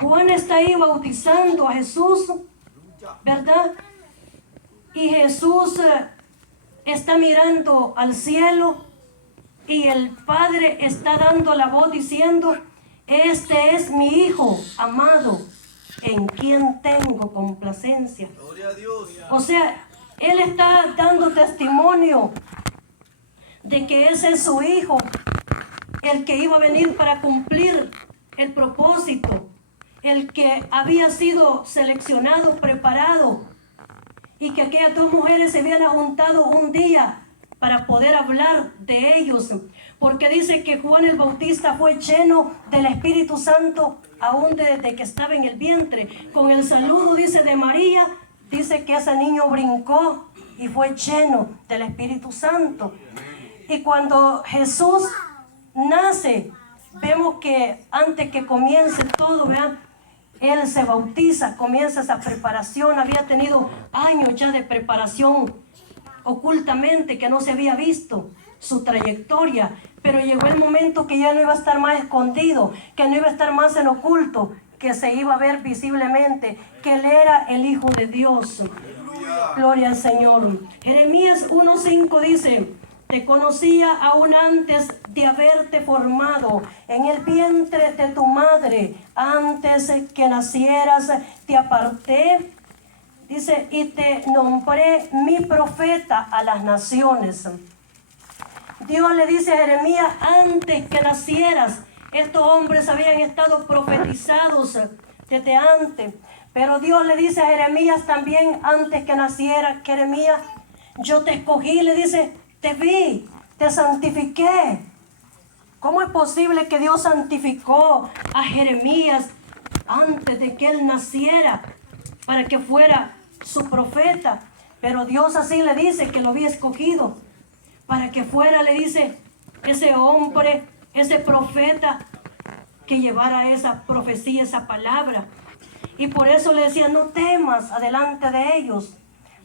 Juan está ahí bautizando a Jesús, ¿verdad? Y Jesús está mirando al cielo y el Padre está dando la voz diciendo: este es mi Hijo amado, en quien tengo complacencia. Gloria a Dios. O sea, Él está dando testimonio de que ese es su Hijo, el que iba a venir para cumplir el propósito, el que había sido seleccionado, preparado, y que aquellas dos mujeres se habían juntado un día para poder hablar de ellos, porque dice que Juan el Bautista fue lleno del Espíritu Santo aún desde que estaba en el vientre. Con el saludo, dice, de María, dice que ese niño brincó y fue lleno del Espíritu Santo. Y cuando Jesús nace, vemos que antes que comience todo, vean, Él se bautiza, comienza esa preparación. Había tenido años ya de preparación ocultamente, que no se había visto su trayectoria, pero llegó el momento que ya no iba a estar más escondido, que no iba a estar más en oculto, que se iba a ver visiblemente que Él era el Hijo de Dios. Gloria al Señor. Jeremías 1:5 dice: te conocía aún antes de haberte formado en el vientre de tu madre, antes que nacieras te aparté, dice, y te nombré mi profeta a las naciones. Dios le dice a Jeremías: antes que nacieras, estos hombres habían estado profetizados desde antes, pero Dios le dice a Jeremías también, antes que naciera, Jeremías, yo te escogí, le dice, te vi, te santifiqué. ¿Cómo es posible que Dios santificó a Jeremías antes de que él naciera para que fuera su profeta? Pero Dios así le dice que lo había escogido para que fuera, le dice, ese hombre, ese profeta que llevara esa profecía, esa palabra. Y por eso le decía: no temas adelante de ellos.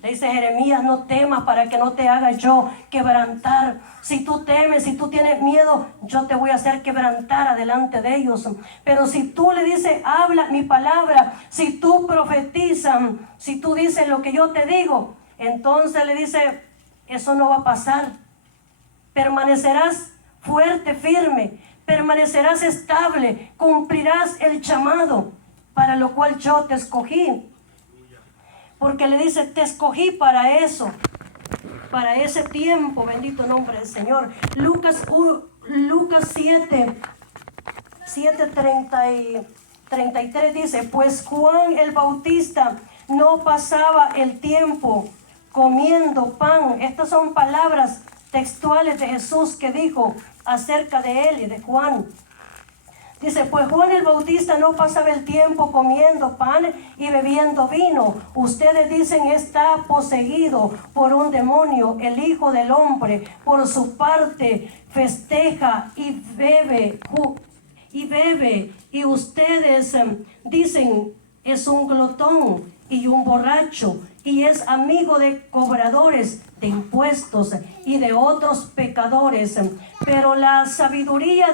Le dice Jeremías: no temas para que no te haga yo quebrantar. Si tú temes, si tú tienes miedo, yo te voy a hacer quebrantar adelante de ellos. Pero si tú le dices, habla mi palabra, si tú profetizas, si tú dices lo que yo te digo, entonces le dice, eso no va a pasar. Permanecerás fuerte, firme, permanecerás estable, cumplirás el llamado para lo cual yo te escogí. Porque le dice, te escogí para eso, para ese tiempo, bendito nombre del Señor. Lucas 7, 33 dice, pues Juan el Bautista no pasaba el tiempo comiendo pan. Estas son palabras textuales de Jesús que dijo acerca de él y de Juan. Dice, pues Juan el Bautista no pasaba el tiempo comiendo pan y bebiendo vino. Ustedes dicen, está poseído por un demonio. El Hijo del Hombre, por su parte, festeja y bebe. Y ustedes dicen, es un glotón y un borracho, y es amigo de cobradores de impuestos y de otros pecadores. Pero la sabiduría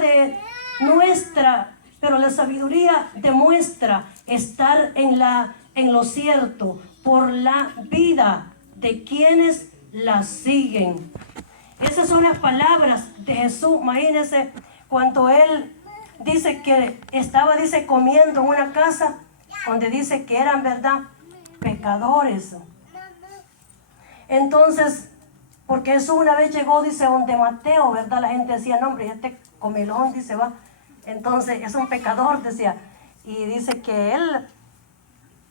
demuestra estar en lo cierto por la vida de quienes la siguen. Esas son las palabras de Jesús. Imagínense cuando él dice que estaba, dice, comiendo en una casa donde dice que eran, ¿verdad?, pecadores. Entonces, porque Jesús una vez llegó, dice, donde Mateo, ¿verdad? La gente decía, no, hombre, este comilón, dice, va. Entonces, es un pecador, decía. Y dice que él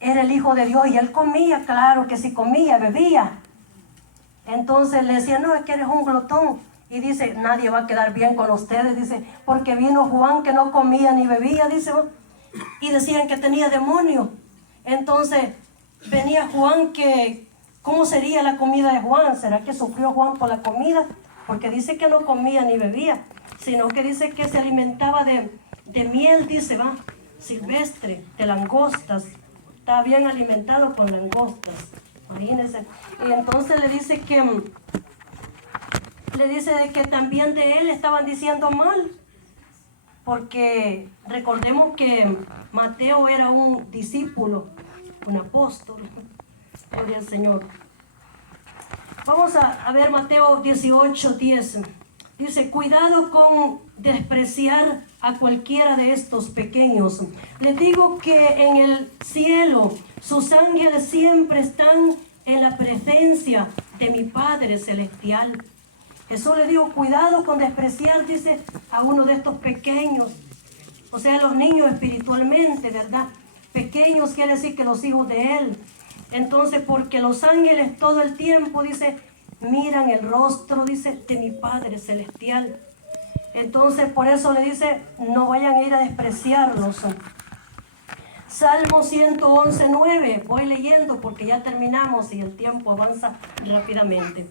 era el Hijo de Dios y él comía, claro que sí comía, bebía. Entonces le decía, no, es que eres un glotón. Y dice, nadie va a quedar bien con ustedes, dice, porque vino Juan que no comía ni bebía, dice, ¿va? Y decían que tenía demonio. Entonces, venía Juan que, ¿cómo sería la comida de Juan? ¿Será que sufrió Juan por la comida? Porque dice que no comía ni bebía, sino que dice que se alimentaba de miel, dice, va, silvestre, de langostas. Estaba bien alimentado con langostas, imagínense. Y entonces le dice de que también de él estaban diciendo mal, porque recordemos que Mateo era un discípulo, un apóstol. Gloria al Señor. Vamos a ver Mateo 18:10. Dice, cuidado con despreciar a cualquiera de estos pequeños. Les digo que en el cielo sus ángeles siempre están en la presencia de mi Padre Celestial. Eso le digo, cuidado con despreciar, dice, a uno de estos pequeños. O sea, los niños espiritualmente, ¿verdad? Pequeños quiere decir que los hijos de Él. Entonces, porque los ángeles todo el tiempo, dice, miran el rostro, dice, de mi Padre Celestial. Entonces, por eso le dice, no vayan a ir a despreciarlos. Salmo 111:9. Voy leyendo porque ya terminamos y el tiempo avanza rápidamente.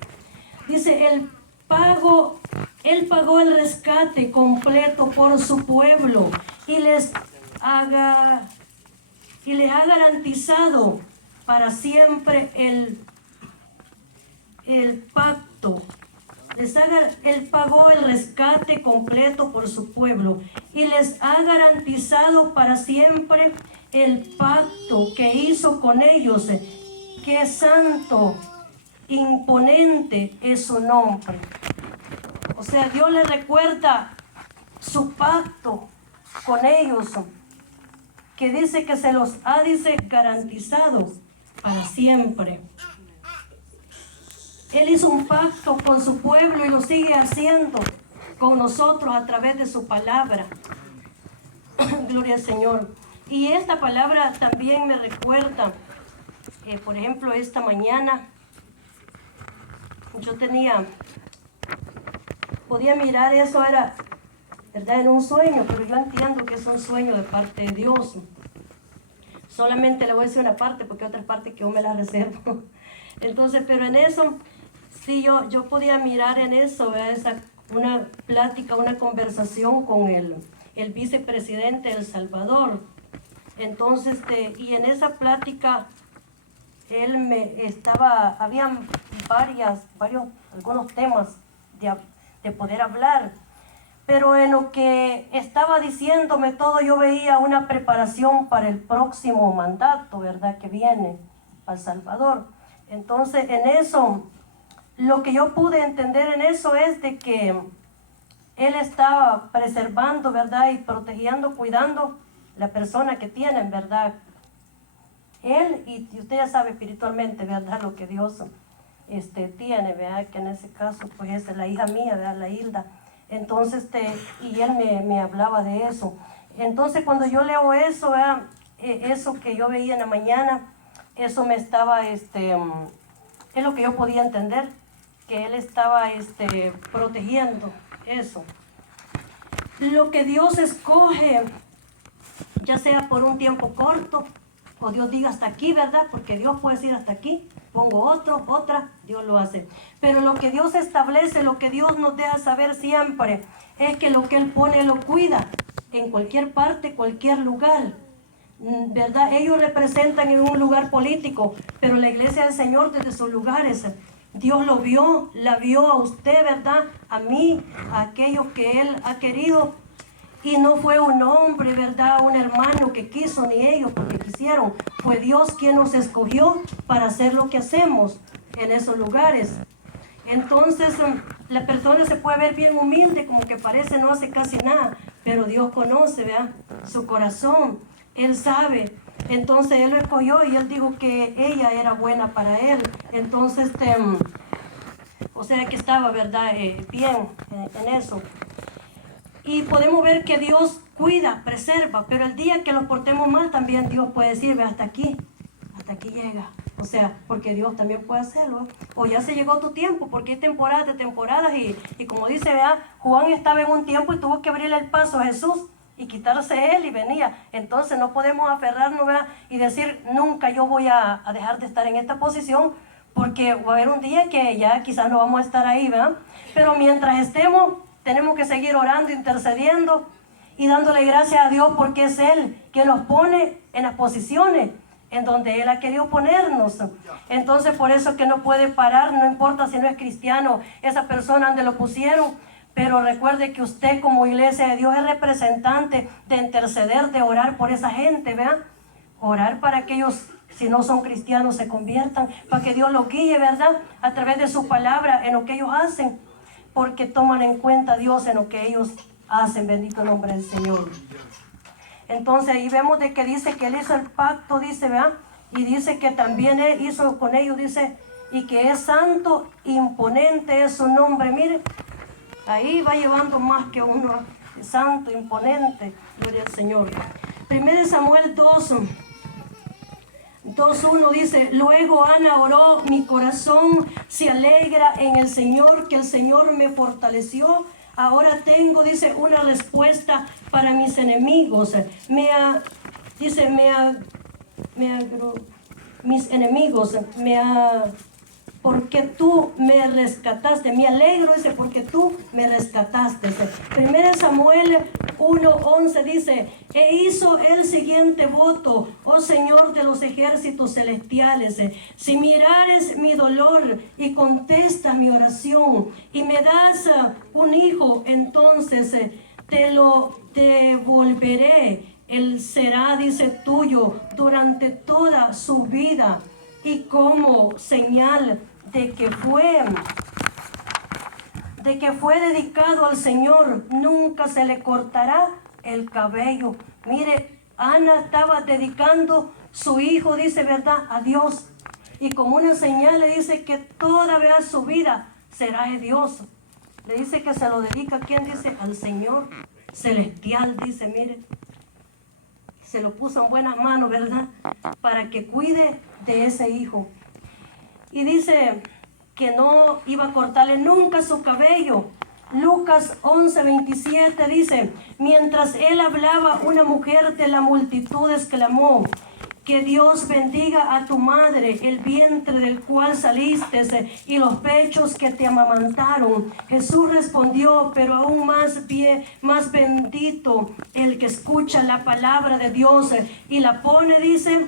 Dice, Él pagó el rescate completo por su pueblo y les ha garantizado para siempre el pacto. Él pagó el rescate completo por su pueblo y les ha garantizado para siempre el pacto que hizo con ellos. Qué santo, imponente es su nombre. O sea, Dios les recuerda su pacto con ellos, que dice que se los ha, dice, garantizado para siempre. Él hizo un pacto con su pueblo y lo sigue haciendo con nosotros a través de su palabra. Gloria al Señor. Y esta palabra también me recuerda, por ejemplo, esta mañana yo podía mirar eso, era, ¿verdad?, en un sueño, pero yo entiendo que es un sueño de parte de Dios. Solamente le voy a decir una parte, porque otra parte que yo me la reservo. Entonces, pero en eso, sí, yo podía mirar en eso, una plática, una conversación con el vicepresidente de El Salvador. Entonces, y en esa plática, habían algunos temas de poder hablar, pero en lo que estaba diciéndome todo, yo veía una preparación para el próximo mandato, ¿verdad?, que viene a El Salvador. Entonces, en eso, lo que yo pude entender en eso es de que Él estaba preservando, ¿verdad?, y protegiendo, cuidando la persona que tienen, ¿verdad? Él, y usted ya sabe espiritualmente, ¿verdad?, lo que Dios tiene, ¿verdad?, que en ese caso, pues es la hija mía, ¿verdad?, la Hilda. Entonces, y él me hablaba de eso. Entonces, cuando yo leo eso, ¿verdad?, eso que yo veía en la mañana, eso me estaba, es lo que yo podía entender, que Él estaba protegiendo eso. Lo que Dios escoge, ya sea por un tiempo corto, o Dios diga hasta aquí, ¿verdad? Porque Dios puede decir hasta aquí, pongo otra, Dios lo hace. Pero lo que Dios establece, lo que Dios nos deja saber siempre, es que lo que Él pone, lo cuida, en cualquier parte, cualquier lugar, ¿verdad? Ellos representan en un lugar político, pero la iglesia del Señor desde sus lugares, Dios lo vio, la vio a usted, ¿verdad?, a mí, a aquellos que Él ha querido. Y no fue un hombre, ¿verdad?, un hermano que quiso, ni ellos porque quisieron. Fue Dios quien nos escogió para hacer lo que hacemos en esos lugares. Entonces, la persona se puede ver bien humilde, como que parece no hace casi nada, pero Dios conoce, ¿verdad?, su corazón. Él sabe. Entonces, Él lo escogió y Él dijo que ella era buena para Él. Entonces, o sea que estaba, ¿verdad?, bien en eso. Y podemos ver que Dios cuida, preserva, pero el día que nos portemos mal también Dios puede decir, ve, hasta aquí llega. O sea, porque Dios también puede hacerlo. O ya se llegó tu tiempo, porque hay temporadas de temporadas y como dice, ¿verdad?, Juan estaba en un tiempo y tuvo que abrirle el paso a Jesús y quitarse él y venía. Entonces no podemos aferrarnos, ¿verdad?, y decir, nunca yo voy a dejar de estar en esta posición, porque va a haber un día que ya quizás no vamos a estar ahí, ¿verdad? Pero mientras estemos, tenemos que seguir orando, intercediendo y dándole gracias a Dios, porque es Él que nos pone en las posiciones en donde Él ha querido ponernos. Entonces, por eso que no puede parar, no importa si no es cristiano, esa persona donde lo pusieron. Pero recuerde que usted como iglesia de Dios es representante de interceder, de orar por esa gente, ¿verdad? Orar para que ellos si no son cristianos, se conviertan, para que Dios los guíe, ¿verdad? A través de su palabra en lo que ellos hacen, porque toman en cuenta a Dios en lo que ellos hacen. Bendito el nombre del Señor. Entonces ahí vemos de que dice que Él hizo el pacto, dice, ¿verdad? Y dice que también Él hizo con ellos, dice, y que es santo, imponente es su nombre. Mire, ahí va llevando más que uno, santo, imponente, gloria al Señor. 1 Samuel 2:1 dice, luego Ana oró, mi corazón se alegra en el Señor, que el Señor me fortaleció. Ahora tengo, dice, una respuesta para mis enemigos. Mis enemigos, porque tú me rescataste. Me alegro, dice, porque tú me rescataste. 1 Samuel 1:11 dice, e hizo el siguiente voto, oh Señor de los ejércitos celestiales, si mirares mi dolor y contestas mi oración y me das un hijo, entonces te lo devolveré. Él será, dice, tuyo durante toda su vida, y como señal de que fue dedicado al Señor, nunca se le cortará el cabello. Mire, Ana estaba dedicando su hijo, dice, ¿verdad?, a Dios, y como una señal le dice que toda vez su vida será de Dios. Le dice que se lo dedica a ¿quién? Dice, al Señor celestial, dice, mire. Se lo puso en buenas manos, ¿verdad? Para que cuide de ese hijo. Y dice que no iba a cortarle nunca su cabello. Lucas 11:27 dice, mientras él hablaba, una mujer de la multitud exclamó, que Dios bendiga a tu madre, el vientre del cual saliste y los pechos que te amamantaron. Jesús respondió, pero aún más bendito el que escucha la palabra de Dios y la pone, dice,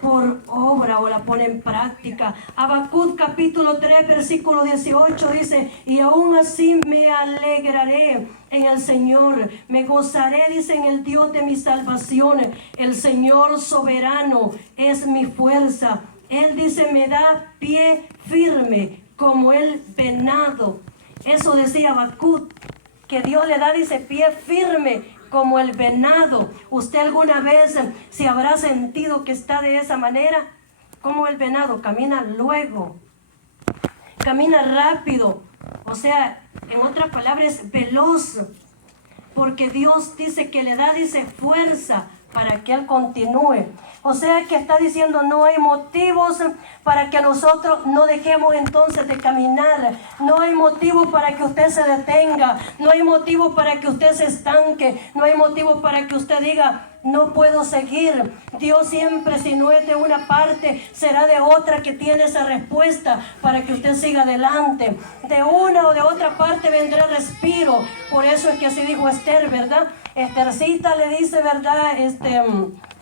por obra, o la pone en práctica. Habacuc capítulo 3 versículo 18 dice, y aún así me alegraré en el Señor, me gozaré, dice, en el Dios de mi salvación. El Señor soberano es mi fuerza. Él, dice, me da pie firme como el venado. Eso decía Habacuc, que Dios le da, dice, pie firme como el venado. ¿Usted alguna vez se habrá sentido que está de esa manera? Como el venado, camina luego, camina rápido, o sea, en otras palabras, es veloz, porque Dios dice que le da, dice, fuerza para que Él continúe. O sea que está diciendo, no hay motivos para que nosotros no dejemos entonces de caminar. No hay motivo para que usted se detenga. No hay motivo para que usted se estanque. No hay motivo para que usted diga, no puedo seguir. Dios siempre, si no es de una parte, será de otra que tiene esa respuesta para que usted siga adelante. De una o de otra parte vendrá respiro. Por eso es que así dijo Esther, ¿verdad? Esthercita le dice, ¿verdad?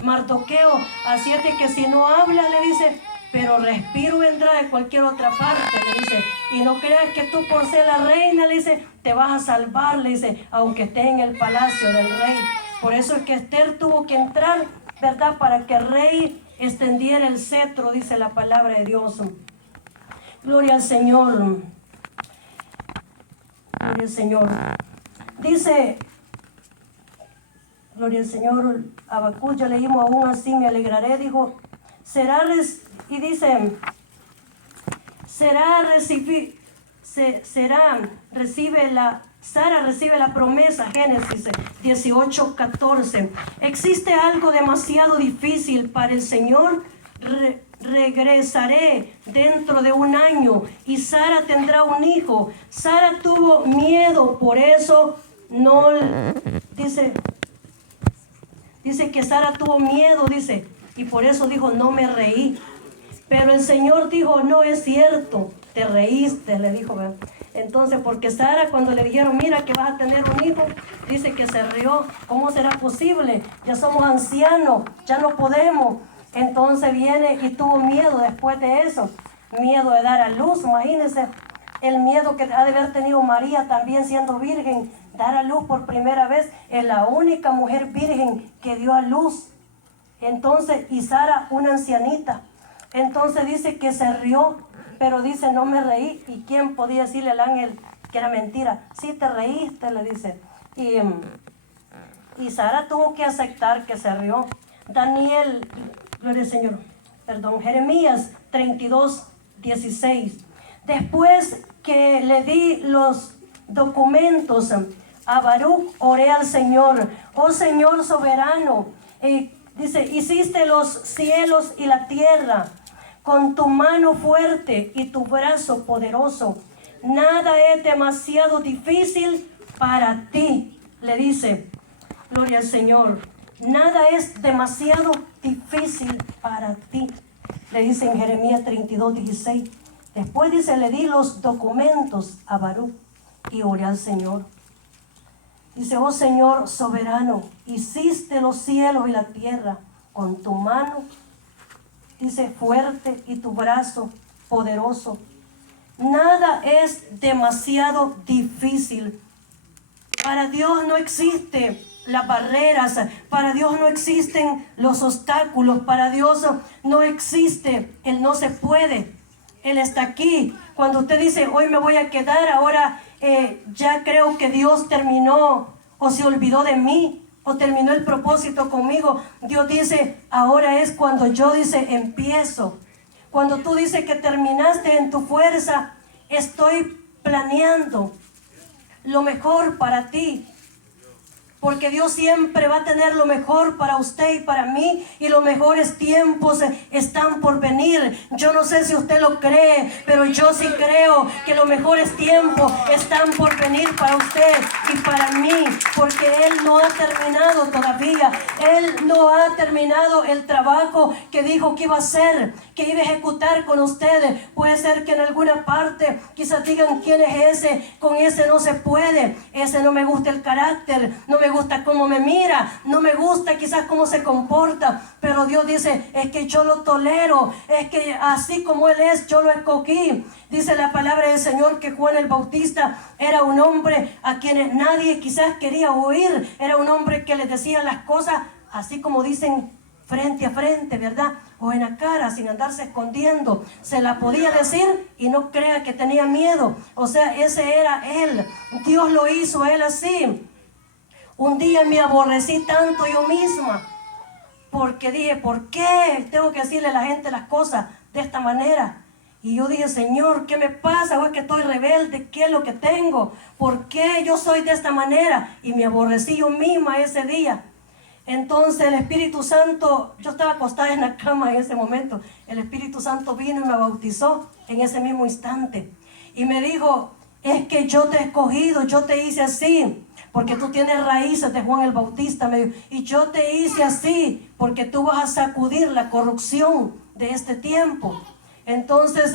Mardoqueo, así es de que si no habla, le dice, pero respiro vendrá de cualquier otra parte, le dice, y no creas que tú por ser la reina, le dice, te vas a salvar, le dice, aunque estés en el palacio del rey. Por eso es que Esther tuvo que entrar, ¿verdad? Para que el rey extendiera el cetro, dice la palabra de Dios. Gloria al Señor. Gloria al Señor. Dice, gloria al Señor, Habacuc, ya leímos, aún así me alegraré, dijo, Sara recibe la promesa, Génesis 18:14. ¿Existe algo demasiado difícil para el Señor? Regresaré dentro de un año y Sara tendrá un hijo. Sara tuvo miedo, por eso no, dice que Sara tuvo miedo, dice, y por eso dijo, no me reí. Pero el Señor dijo, no es cierto, te reíste, le dijo, ¿verdad? Entonces, porque Sara, cuando le dijeron, mira que vas a tener un hijo, dice que se rió. ¿Cómo será posible? Ya somos ancianos, ya no podemos. Entonces viene y tuvo miedo después de eso, miedo de dar a luz. Imagínense el miedo que ha de haber tenido María también siendo virgen, dar a luz por primera vez. Es la única mujer virgen que dio a luz. Entonces, y Sara, una ancianita. Entonces dice que se rió, pero dice, no me reí. ¿Y quién podía decirle al ángel que era mentira? Sí, te reíste, le dice. Y Sara tuvo que aceptar que se rió. Daniel, gloria al Señor, perdón, Jeremías 32:16. Después que le di los documentos a Baruch, oré al Señor: oh Señor soberano, dice, hiciste los cielos y la tierra con tu mano fuerte y tu brazo poderoso. Nada es demasiado difícil para ti, le dice. Gloria al Señor. Nada es demasiado difícil para ti, le dice en Jeremías 32:16. Después dice, le di los documentos a Baruch y oré al Señor. Dice, oh Señor soberano, hiciste los cielos y la tierra con tu mano, dice, fuerte y tu brazo poderoso. Nada es demasiado difícil. Para Dios no existe las barreras, para Dios no existen los obstáculos, para Dios no existe el no se puede. Él está aquí. Cuando usted dice, hoy me voy a quedar, ahora ya creo que Dios terminó o se olvidó de mí o terminó el propósito conmigo, Dios dice, ahora es cuando yo dice, empiezo. Cuando tú dices que terminaste en tu fuerza, estoy planeando lo mejor para ti. Porque Dios siempre va a tener lo mejor para usted y para mí, y los mejores tiempos están por venir. Yo no sé si usted lo cree, pero yo sí creo que los mejores tiempos están por venir para usted y para mí, porque Él no ha terminado todavía. Él no ha terminado el trabajo que dijo que iba a hacer, que iba a ejecutar con ustedes. Puede ser que en alguna parte quizás digan, ¿quién es ese? Con ese no se puede. Ese no me gusta el carácter, no me gusta cómo me mira, no me gusta quizás cómo se comporta, pero Dios dice, es que yo lo tolero, es que así como Él es, yo lo escogí. Dice la palabra del Señor que Juan el Bautista era un hombre a quienes nadie quizás quería oír, era un hombre que les decía las cosas así como dicen, frente a frente, ¿verdad? O en la cara, sin andarse escondiendo. Se la podía decir y no crea que tenía miedo. O sea, ese era Él. Dios lo hizo a Él así. Un día me aborrecí tanto yo misma, porque dije, ¿por qué tengo que decirle a la gente las cosas de esta manera? Y yo dije, Señor, ¿qué me pasa? ¿O es que estoy rebelde? ¿Qué es lo que tengo? ¿Por qué yo soy de esta manera? Y me aborrecí yo misma ese día. Entonces el Espíritu Santo, yo estaba acostada en la cama en ese momento, el Espíritu Santo vino y me bautizó en ese mismo instante. Y me dijo, es que yo te he escogido, yo te hice así, porque tú tienes raíces de Juan el Bautista, me dijo, y yo te hice así, porque tú vas a sacudir la corrupción de este tiempo. Entonces,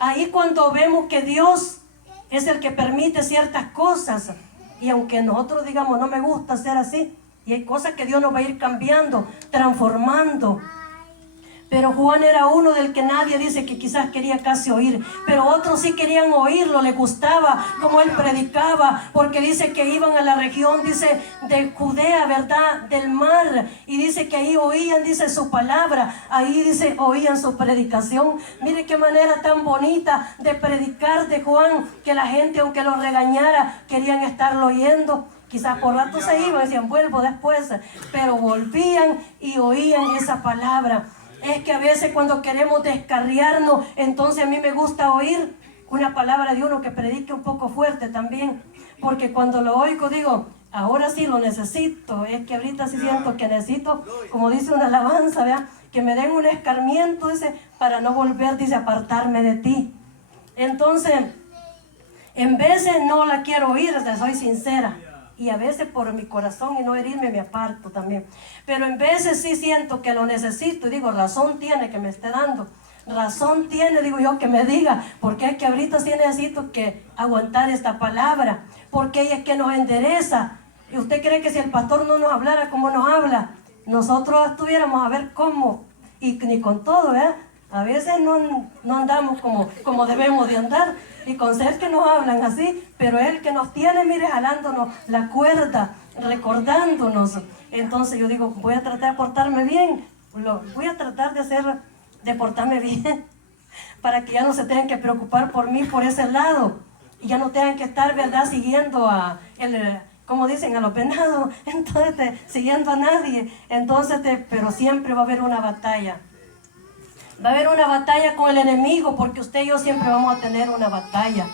ahí cuando vemos que Dios es el que permite ciertas cosas, y aunque nosotros digamos, no me gusta ser así, y hay cosas que Dios nos va a ir cambiando, transformando. Pero Juan era uno del que nadie dice que quizás quería casi oír, pero otros sí querían oírlo, les gustaba como él predicaba, porque dice que iban a la región, dice, de Judea, ¿verdad? Del mar, y dice que ahí oían, dice, su palabra, ahí dice, oían su predicación. Mire qué manera tan bonita de predicar de Juan, que la gente, aunque lo regañara, querían estarlo oyendo. Quizás por rato se iban, decían, vuelvo después, pero volvían y oían esa palabra. Es que a veces cuando queremos descarriarnos, entonces a mí me gusta oír una palabra de uno que predique un poco fuerte también, porque cuando lo oigo digo, ahora sí lo necesito. Es que ahorita sí siento que necesito, como dice una alabanza, ¿verdad? Que me den un escarmiento, dice, para no volver, dice, apartarme de ti. Entonces, en veces no la quiero oír, soy sincera. Y a veces por mi corazón y no herirme me aparto también. Pero en veces sí siento que lo necesito y digo, razón tiene que me esté dando. Razón tiene, digo yo, que me diga, porque es que ahorita sí necesito que aguantar esta palabra, porque ella es que nos endereza. ¿Y usted cree que si el pastor no nos hablara como nos habla, nosotros estuviéramos a ver cómo? Y ni con todo, ¿verdad? A veces no andamos como debemos de andar. y con ser que nos hablan así, pero Él que nos tiene, mire, jalándonos la cuerda, recordándonos. Entonces yo digo, voy a tratar de portarme bien, voy a tratar de portarme bien, para que ya no se tengan que preocupar por mí por ese lado, y ya no tengan que estar, ¿verdad?, siguiendo como dicen, a los venados, entonces siguiendo a nadie. Entonces, pero siempre va a haber una batalla. Va a haber una batalla con el enemigo, porque usted y yo siempre vamos a tener una batalla.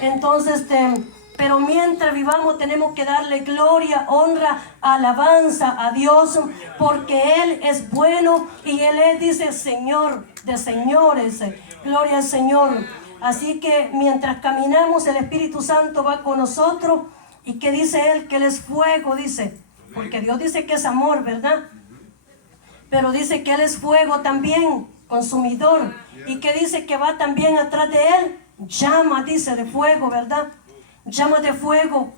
Entonces, pero mientras vivamos tenemos que darle gloria, honra, alabanza a Dios, porque Él es bueno y Él es, dice, Señor de señores. Gloria al Señor. Así que mientras caminamos, el Espíritu Santo va con nosotros. ¿Y qué dice Él? Que Él es fuego, dice. Porque Dios dice que es amor, ¿verdad? Pero dice que Él es fuego también, consumidor. Y que dice que va también atrás de Él. Llama, dice, de fuego, ¿verdad? Llamas de fuego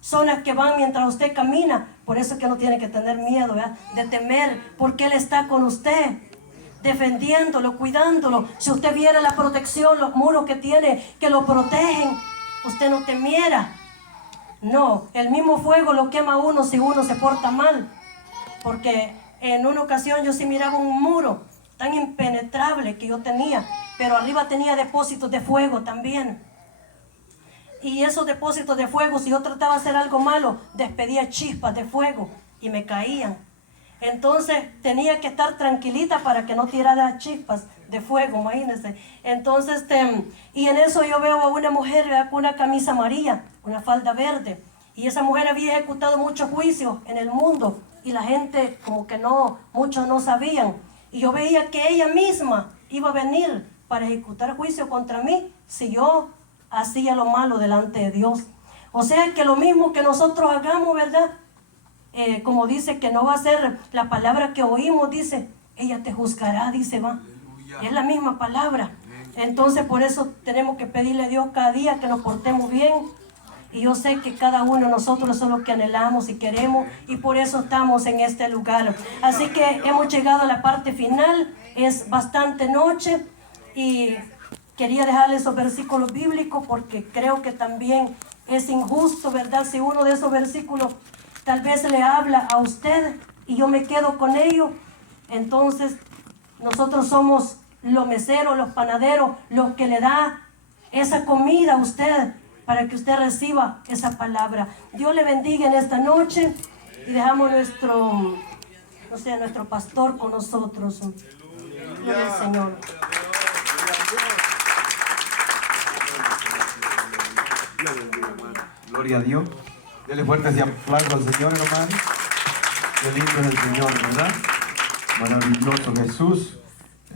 son las que van mientras usted camina. Por eso es que no tiene que tener miedo, ¿verdad?, de temer, porque Él está con usted, defendiéndolo, cuidándolo. Si usted viera la protección, los muros que tiene, que lo protegen, usted no temiera. No, el mismo fuego lo quema a uno si uno se porta mal. Porque en una ocasión yo sí miraba un muro tan impenetrable que yo tenía, pero arriba tenía depósitos de fuego también. Y esos depósitos de fuego, si yo trataba de hacer algo malo, despedía chispas de fuego y me caían. Entonces tenía que estar tranquilita para que no tirara chispas de fuego, imagínense. Entonces, y en eso yo veo a una mujer, ¿verdad?, con una camisa amarilla, una falda verde. Y esa mujer había ejecutado muchos juicios en el mundo y la gente como que no, muchos no sabían. Y yo veía que ella misma iba a venir para ejecutar juicio contra mí si yo hacía lo malo delante de Dios. O sea que lo mismo que nosotros hagamos, ¿verdad? Como dice que no va a ser la palabra que oímos, dice, ella te juzgará, dice, va. Es la misma palabra. Entonces por eso tenemos que pedirle a Dios cada día que nos portemos bien. Y yo sé que cada uno de nosotros es lo que anhelamos y queremos, y por eso estamos en este lugar. Así que hemos llegado a la parte final, es bastante noche, y quería dejarles esos versículos bíblicos porque creo que también es injusto, ¿verdad?, si uno de esos versículos tal vez le habla a usted y yo me quedo con ellos. Entonces nosotros somos los meseros, los panaderos, los que le da esa comida a usted para que usted reciba esa palabra. Dios le bendiga en esta noche y dejamos nuestro pastor con nosotros. Gloria al Señor. Gloria a Dios. Dele fuerte ese aplauso al Señor, hermano. Qué lindo es el Señor, ¿verdad? Maravilloso Jesús.